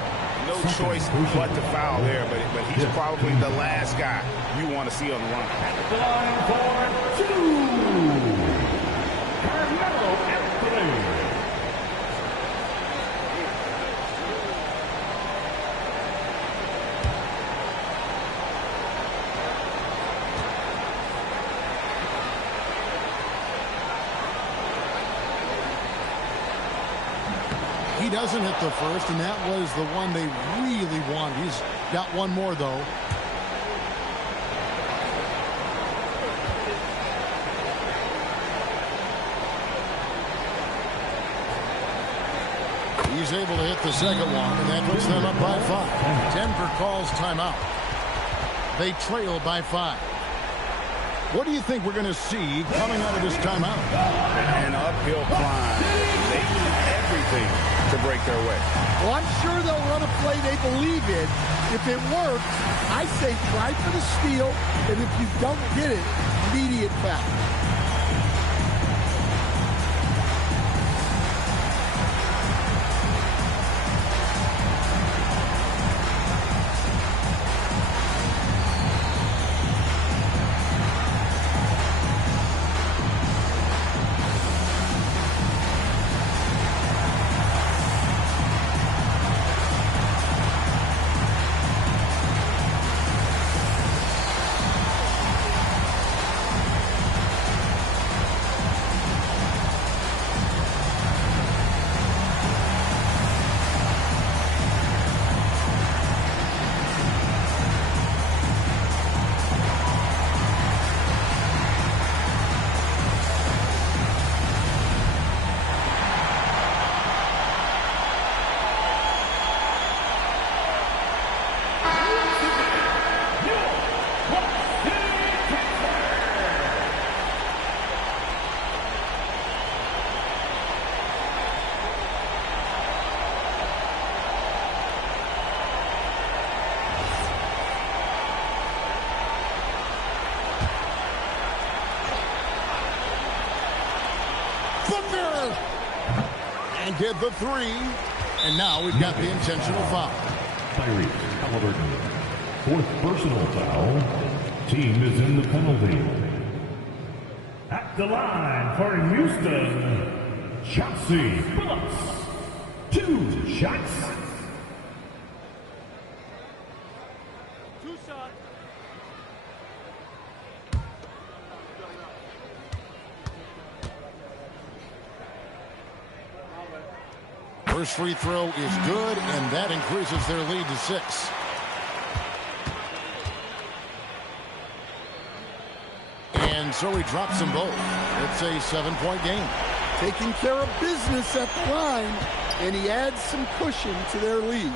No choice but to foul there, but he's probably the last guy you want to see on the line. Line for 2. He doesn't hit the first, and that was the one they really wanted. He's got one more, though. He's able to hit the second one, and that puts them up by 5. Denver calls timeout. They trail by 5. What do you think we're going to see coming out of this timeout? An uphill climb. They do everything to break their way. Well, I'm sure they'll run a play they believe in. If it works, I say try for the steal, and if you don't get it, immediate foul. And get the 3. And now we've got the intentional foul. Tyrese Halliburton. 4th personal foul. Team is in the penalty. At the line for Houston, Chauncey Billups. 2 shots. 2 shots. First free throw is good, and that increases their lead to 6. And so he drops them both. It's a 7-point game. Taking care of business at the line, and he adds some cushion to their lead.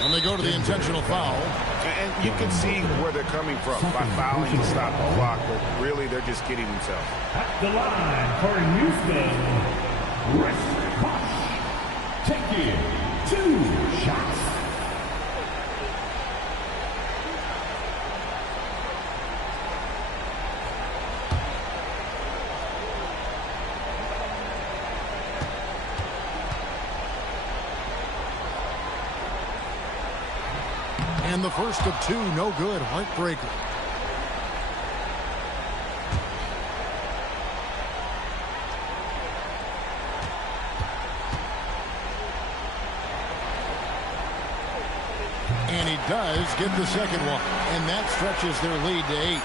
And they go to the intentional foul. And you can see where they're coming from by fouling to stop the clock, but really they're just kidding themselves. At the line for Houston, Chris Bosh, taking 2 shots. And the first of 2, no good. Heartbreaker. And he does get the second one. And that stretches their lead to 8.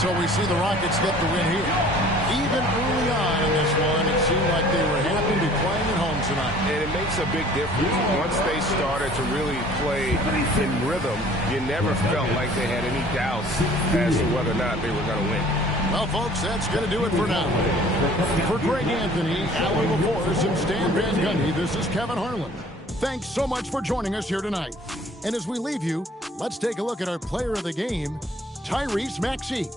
So we see the Rockets get the win here. Even early on in this one, it seemed like they were happy to be playing at home tonight. And it makes a big difference. Once they started to really play in rhythm, you never felt like they had any doubts as to whether or not they were going to win. Well, folks, that's going to do it for now. For Greg Anthony, Alan LaForce, and Stan Van Gundy, this is Kevin Harlan. Thanks so much for joining us here tonight. And as we leave you, let's take a look at our player of the game, Tyrese Maxey.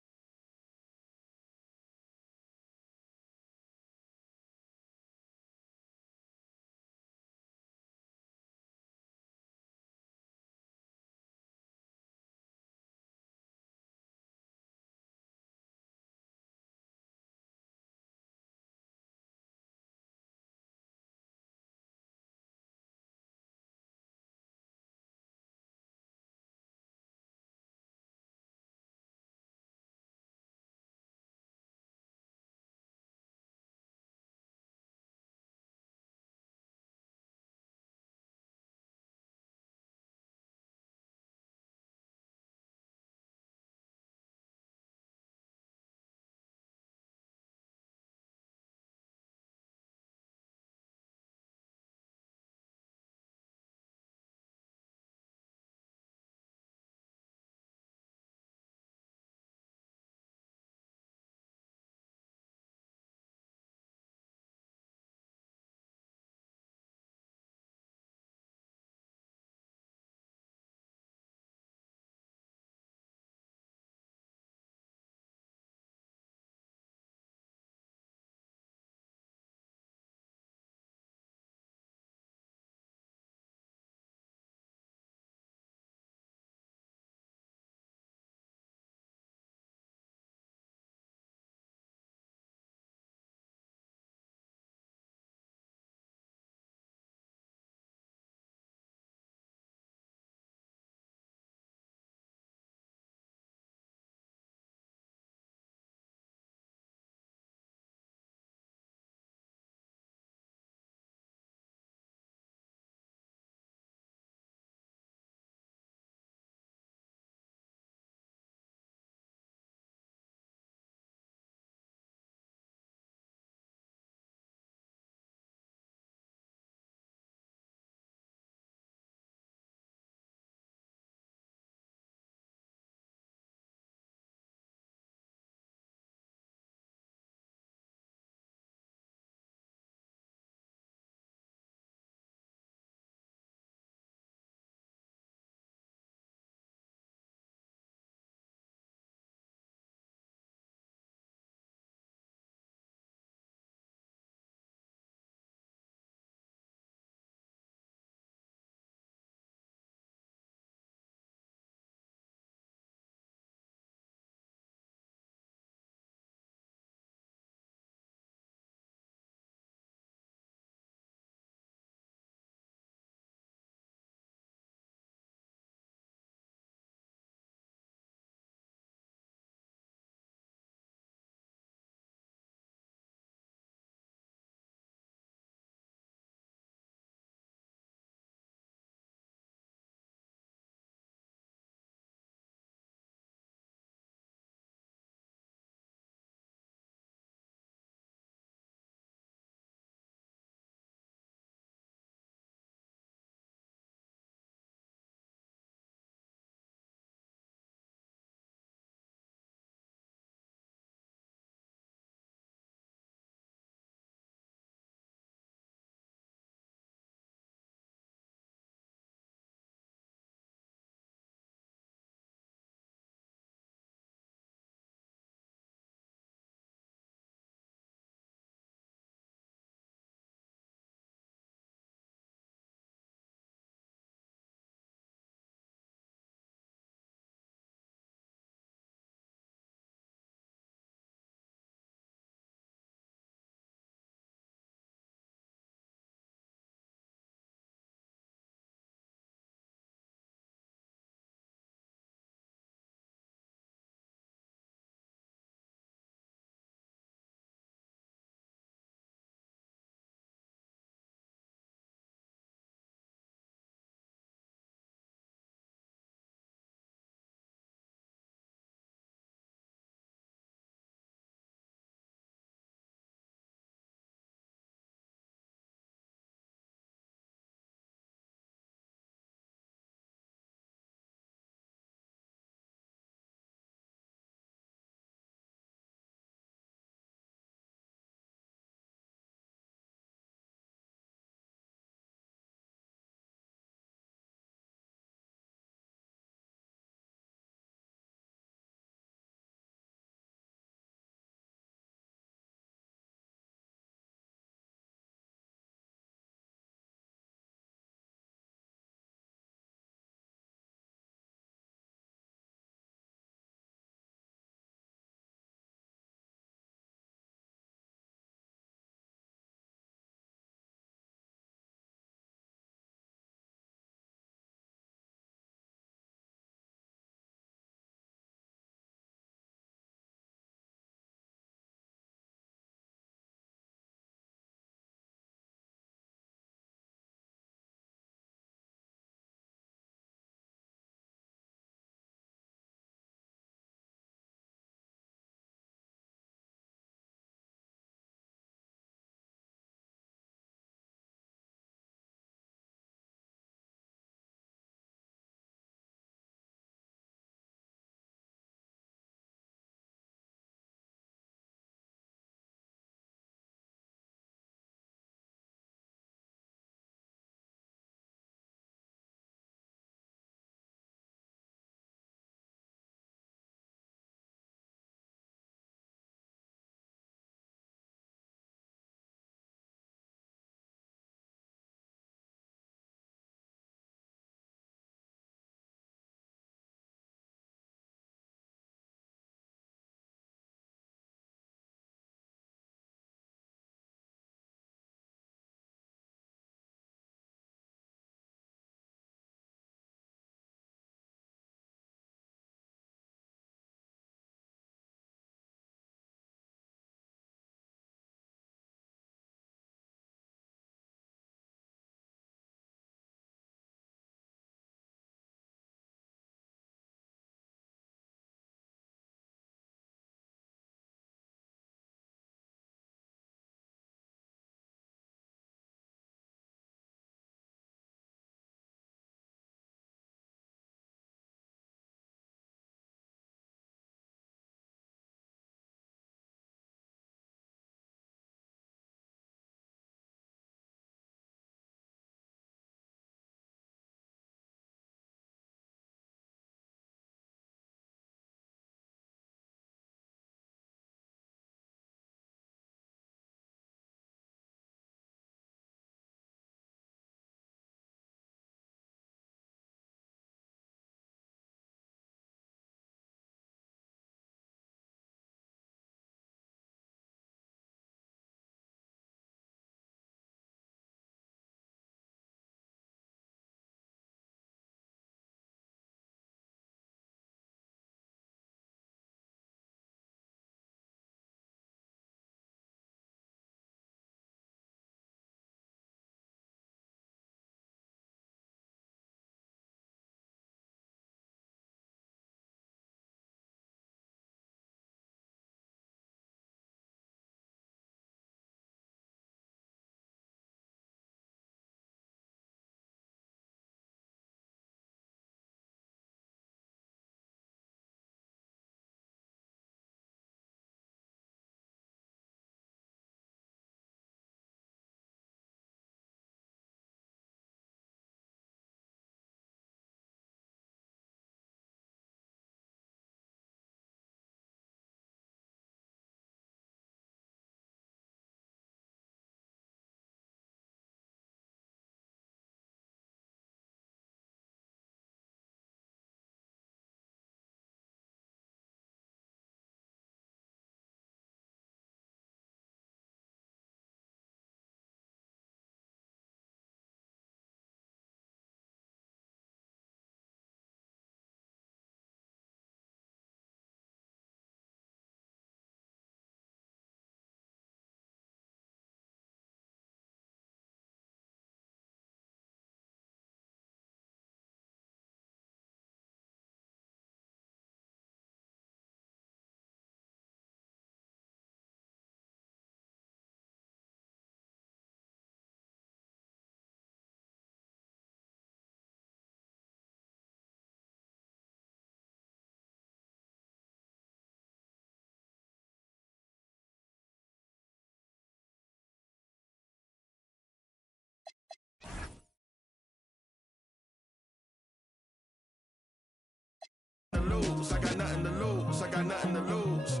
lose. I got nothing to lose. I got nothing to lose.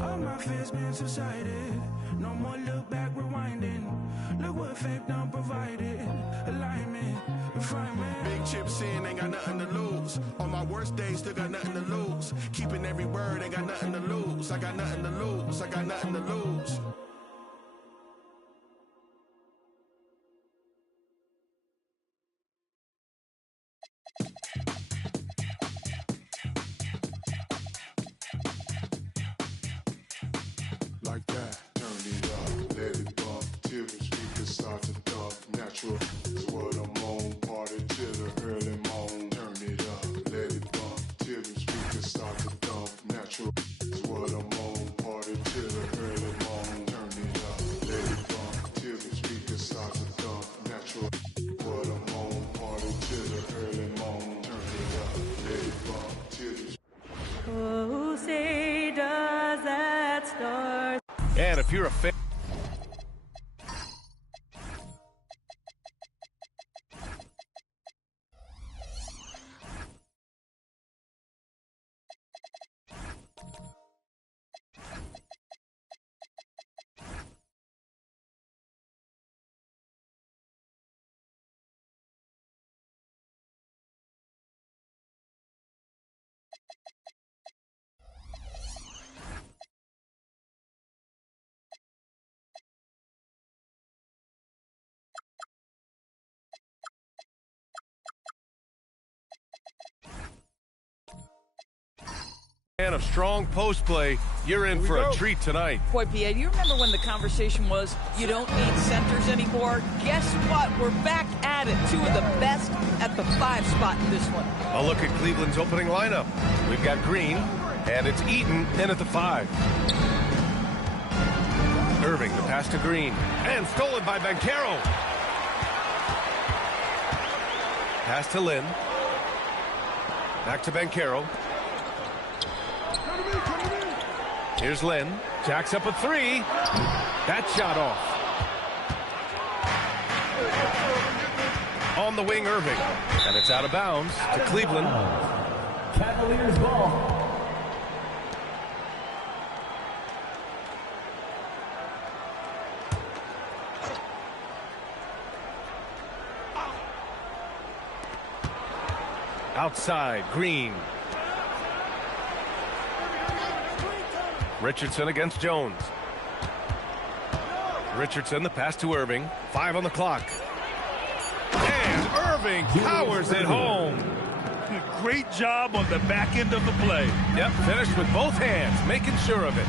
All my fears been subsided. No more look back, rewinding. Look what fate done provided. Alignment, refinement. Big chips in, ain't got nothing to lose. On my worst days, still got nothing to lose. Keeping every word, ain't got nothing to lose. I got nothing to lose. I got nothing to lose. Like that. Turn it up, let it bump till the speakers start to dump. Natural is what I'm on. Party till the early morn. Turn it up, let it bump till the speakers start to dump. Natural is what I'm on. Party till the early morn. Turn it up, let it bump till the speakers start to dump. Natural what I'm on. Party till the early morn. Turn it up, let it bump till the. Oh, say does that star. And if you're a fan. Of strong post play, you're in for a treat tonight. Boy, Pierre, do you remember when the conversation was you don't need centers anymore? Guess what? We're back at it. Two of the best at the 5 spot in this one. A look at Cleveland's opening lineup. We've got Green, and it's Eaton in at the 5. Irving, the pass to Green, and stolen by Banchero. Pass to Lynn. Back to Banchero. Here's Lynn. Jacks up a 3. That shot off. On the wing, Irving. And it's out of bounds to Cleveland. Cavaliers ball. Outside, Green. Richardson against Jones. Richardson, the pass to Irving. 5 on the clock. And Irving powers it home. Great job on the back end of the play. Yep, finished with both hands, making sure of it.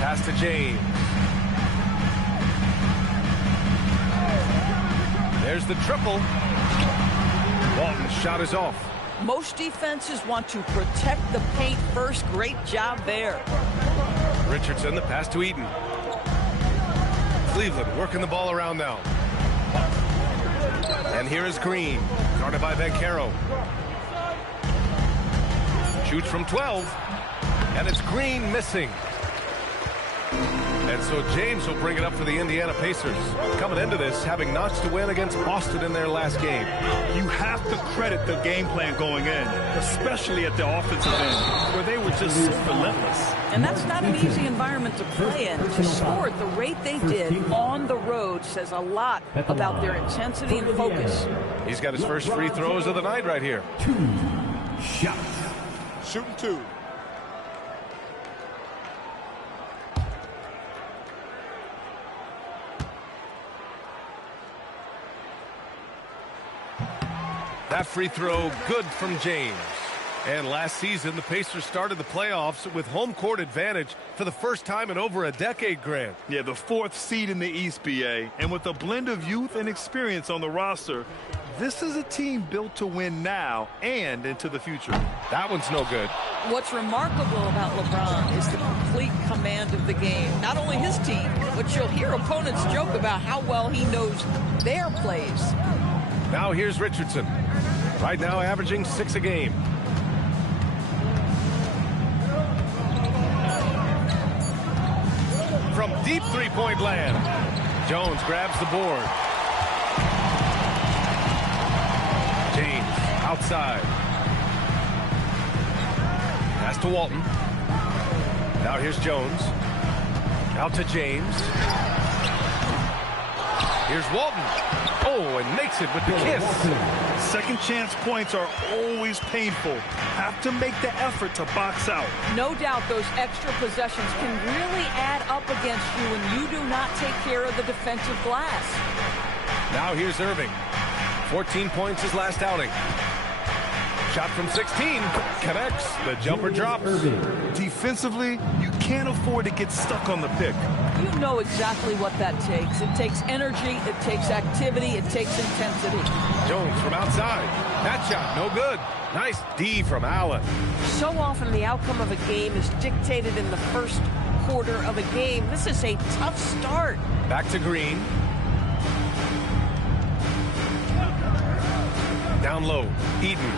Pass to James. There's the triple. Walton's shot is off. Most defenses want to protect the paint first. Great job there. Richardson, the pass to Eaton. Cleveland working the ball around now. And here is Green, guarded by Banchero. Shoots from 12, and it's Green missing. And so James will bring it up for the Indiana Pacers. Coming into this, having notched a win against Boston in their last game. You have to credit the game plan going in, especially at the offensive end, where they were just so relentless. And that's not an easy environment to play in. To score at the rate they did on the road says a lot about their intensity and focus. He's got his first free throws of the night right here. 2 shots. Shooting 2. That free throw good from James. And last season, the Pacers started the playoffs with home court advantage for the first time in over a decade, Grant. Yeah, the 4th seed in the East, BA. And with a blend of youth and experience on the roster, this is a team built to win now and into the future. That one's no good. What's remarkable about LeBron is the complete command of the game. Not only his team, but you'll hear opponents joke about how well he knows their plays. Now here's Richardson. Right now averaging 6 a game. From deep three-point land. Jones grabs the board. James outside. Pass to Walton. Now here's Jones. Out to James. Here's Walton. Oh, and makes it with the kiss. Second chance points are always painful. Have to make the effort to box out. No doubt those extra possessions can really add up against you when you do not take care of the defensive glass. Now here's Irving. 14 points his last outing. Shot from 16. Connects. The jumper drops. Defensively, you can't afford to get stuck on the pick. You know exactly what that takes. It takes energy, it takes activity, it takes intensity. Jones from outside. That shot, no good. Nice D from Allen. So often the outcome of a game is dictated in the first quarter of a game. This is a tough start. Back to Green. Down low, Eden.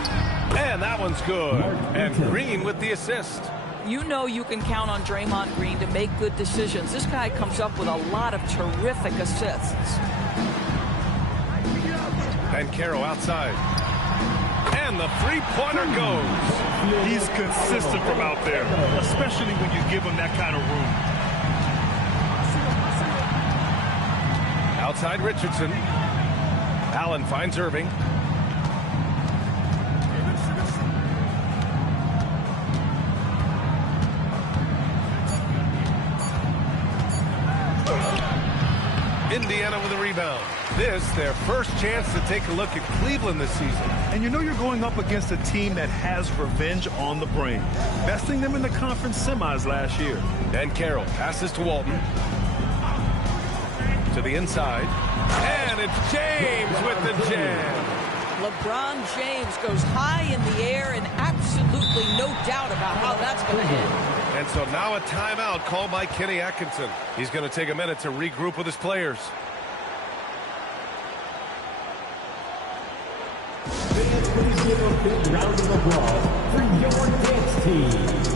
And that one's good. And Green with the assist. You know you can count on Draymond Green to make good decisions. This guy comes up with a lot of terrific assists. And Caro outside. And the three-pointer goes. He's consistent from out there, especially when you give him that kind of room. Outside Richardson. Allen finds Irving. Indiana with a rebound. This, their first chance to take a look at Cleveland this season. And you know you're going up against a team that has revenge on the brain, besting them in the conference semis last year. And Carroll passes to Walton. To the inside. And it's James with the jam. LeBron James goes high in the air and absolutely no doubt about how that's going to end. And so now a timeout called by Kenny Atkinson. He's going to take a minute to regroup with his players. Fans, please give a big round of applause for your dance team.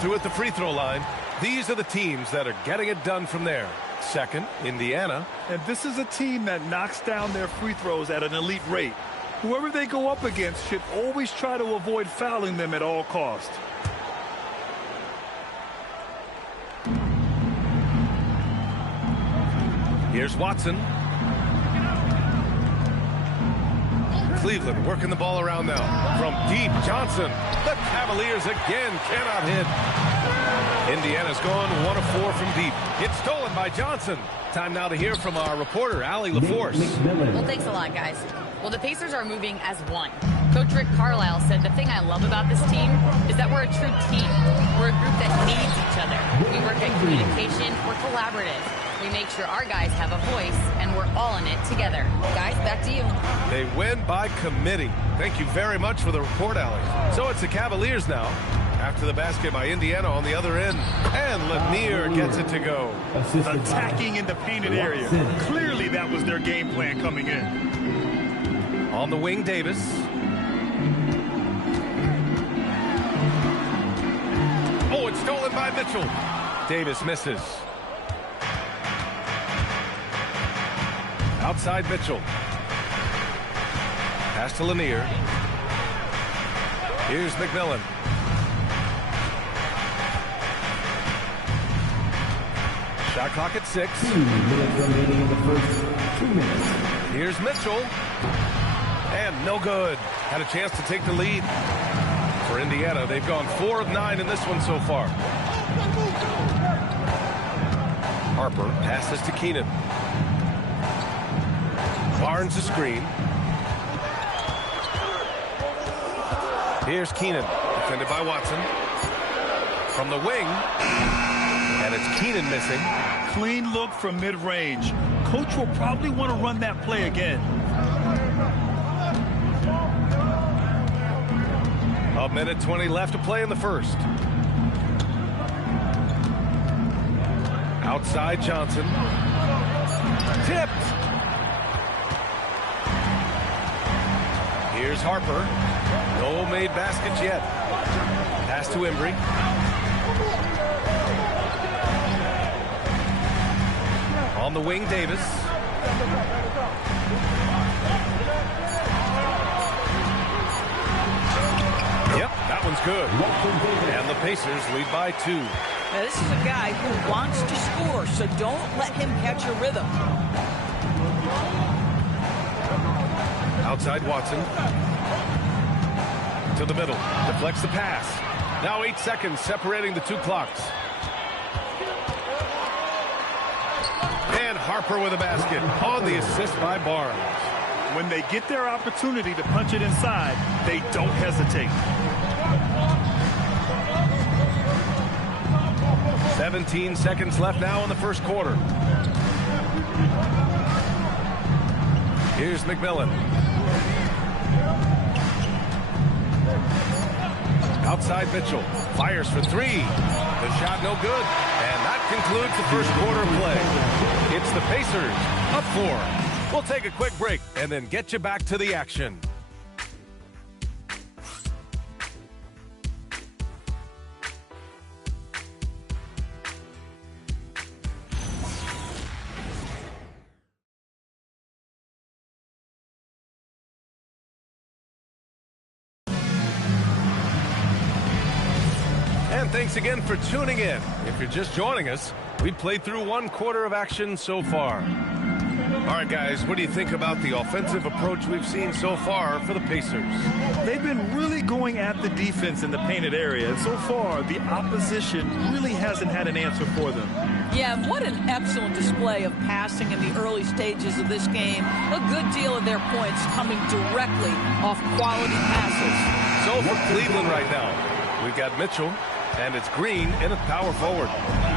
Through at the free throw line. These are the teams that are getting it done from there. Second, Indiana. And this is a team that knocks down their free throws at an elite rate. Whoever they go up against should always try to avoid fouling them at all costs. Here's Watson. Cleveland working the ball around now. From deep, Johnson. The Cavaliers again cannot hit. Indiana's gone 1 of 4 from deep. It's stolen by Johnson. Time now to hear from our reporter, Allie LaForce. Well, thanks a lot, guys. Well, the Pacers are moving as one. Coach Rick Carlisle said the thing I love about this team is that we're a true team. We're a group that needs each other. We work at communication. We're collaborative. We make sure our guys have a voice, and we're all in it together. Guys, back to you. They win by committee. Thank you very much for the report, Allie. So it's the Cavaliers now. After the basket by Indiana on the other end. And Lanier gets it to go. Attacking in the painted area. Clearly that was their game plan coming in. On the wing, Davis. Oh, it's stolen by Mitchell. Davis misses. Outside Mitchell. Pass to Lanier. Here's McMillan. Shot clock at 6. 2 minutes remaining in the first 2 minutes. Here's Mitchell. And no good. Had a chance to take the lead. For Indiana, they've gone 4 of 9 in this one so far. Harper passes to Keenan. Barnes the screen. Here's Keenan, defended by Watson. From the wing, and it's Keenan missing. Clean look from mid-range. Coach will probably want to run that play again. A minute 20 left to play in the first. Outside Johnson. Tipped. Here's Harper. No made baskets yet. Pass to Embry. On the wing, Davis. Yep, that one's good. And the Pacers lead by 2. Now, this is a guy who wants to score, so don't let him catch a rhythm. Outside Watson. To the middle. Deflects the pass. Now 8 seconds separating the 2 clocks. And Harper with a basket on the assist by Barnes. When they get their opportunity to punch it inside, they don't hesitate. 17 seconds left now in the first quarter. Here's McMillan. Outside Mitchell. Fires for 3. The shot no good. And that concludes the first quarter of play. It's the Pacers up 4. We'll take a quick break and then get you back to the action. And thanks again for tuning in. If you're just joining us, we've played through 1 quarter of action so far. All right, guys, what do you think about the offensive approach we've seen so far for the Pacers? They've been really going at the defense in the painted area, and so far the opposition really hasn't had an answer for them. Yeah, and what an excellent display of passing in the early stages of this game. A good deal of their points coming directly off quality passes. So for Cleveland right now, we've got Mitchell, and it's Green in at power forward.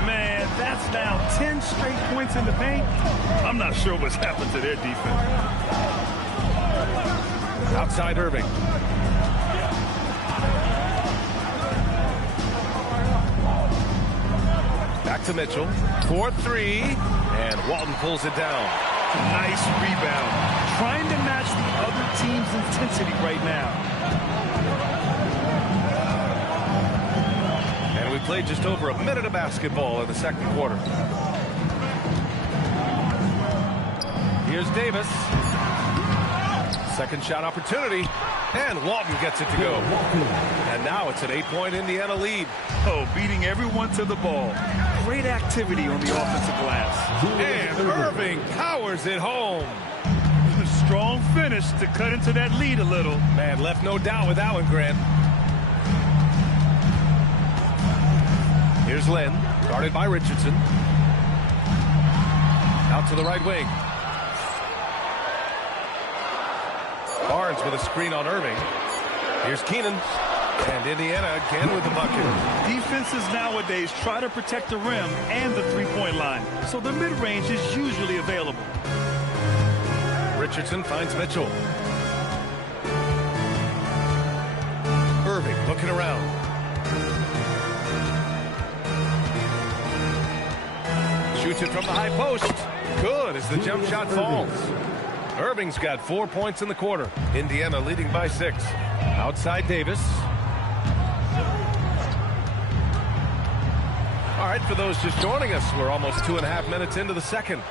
Man, that's now 10 straight points in the paint. I'm not sure what's happened to their defense. Outside Irving. Back to Mitchell. 4-3. And Walton pulls it down. Nice rebound. Trying to match the other team's intensity right now. And we played just over a minute of basketball in the second quarter. Here's Davis. Second shot opportunity. And Walton gets it to go. And now it's an 8-point Indiana lead. Oh, beating everyone to the ball. Great activity on the offensive glass. And Irving powers it home. A strong finish to cut into that lead a little. Man, left no doubt with that one, Grant. Here's Lynn, guarded by Richardson. Out to the right wing. Barnes with a screen on Irving. Here's Keenan. And Indiana again with the bucket. Defenses nowadays try to protect the rim and the three-point line, so the mid-range is usually available. Richardson finds Mitchell. Irving looking around. Shoots it from the high post. Good as the jump shot falls. Irving's got 4 points in the quarter. Indiana leading by 6. Outside Davis. All right, for those just joining us, we're almost 2.5 minutes into the second.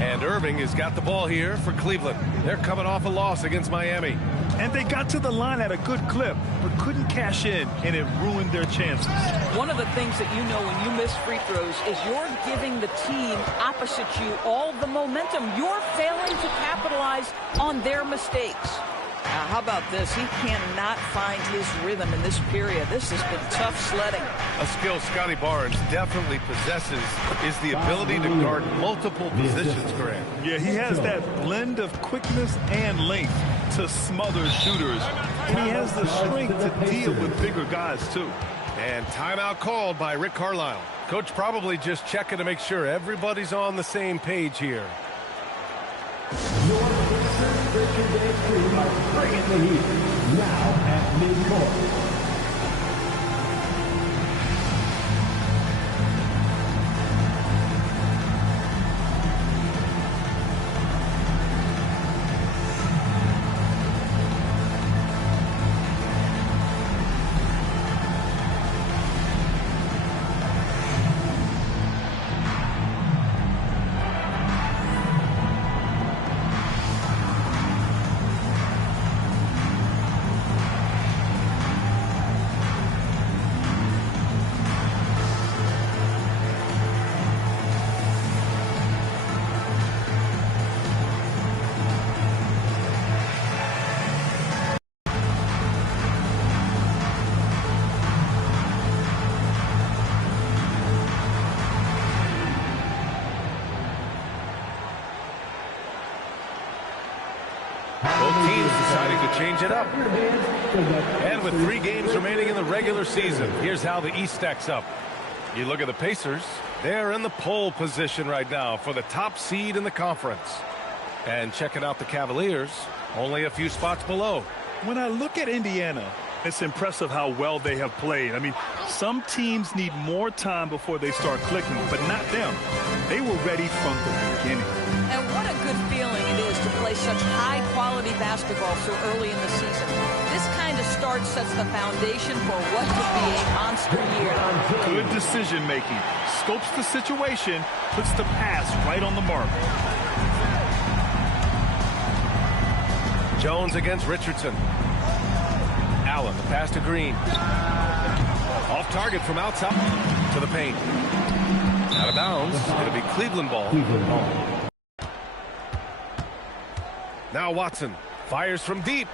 And Irving has got the ball here for Cleveland. They're coming off a loss against Miami. And they got to the line at a good clip, but couldn't cash in, and it ruined their chances. One of the things that you know when you miss free throws is you're giving the team opposite you all the momentum. You're failing to capitalize on their mistakes. Now, how about this? He cannot find his rhythm in this period. This has been tough sledding. A skill Scotty Barnes definitely possesses is the ability to guard multiple positions, Grant. Yeah, he has that blend of quickness and length to smother shooters. And he has the strength to deal with bigger guys, too. And timeout called by Rick Carlisle. Coach probably just checking to make sure everybody's on the same page here. Bringing the heat now at midcourt. Both teams deciding to change it up. And with 3 games remaining in the regular season, here's how the East stacks up. You look at the Pacers, they're in the pole position right now for the top seed in the conference. And checking out the Cavaliers, only a few spots below. When I look at Indiana, it's impressive how well they have played. I mean, some teams need more time before they start clicking, but not them. They were ready from the beginning. And what a good feeling it is to play such high-quality basketball so early in the season. This kind of start sets the foundation for what could be a monster year. Good decision-making. Scopes the situation, puts the pass right on the mark. Jones against Richardson. Allen, the pass to Green. Off target from outside to the paint. Out of bounds. It'll be Cleveland ball. Now Watson fires from deep.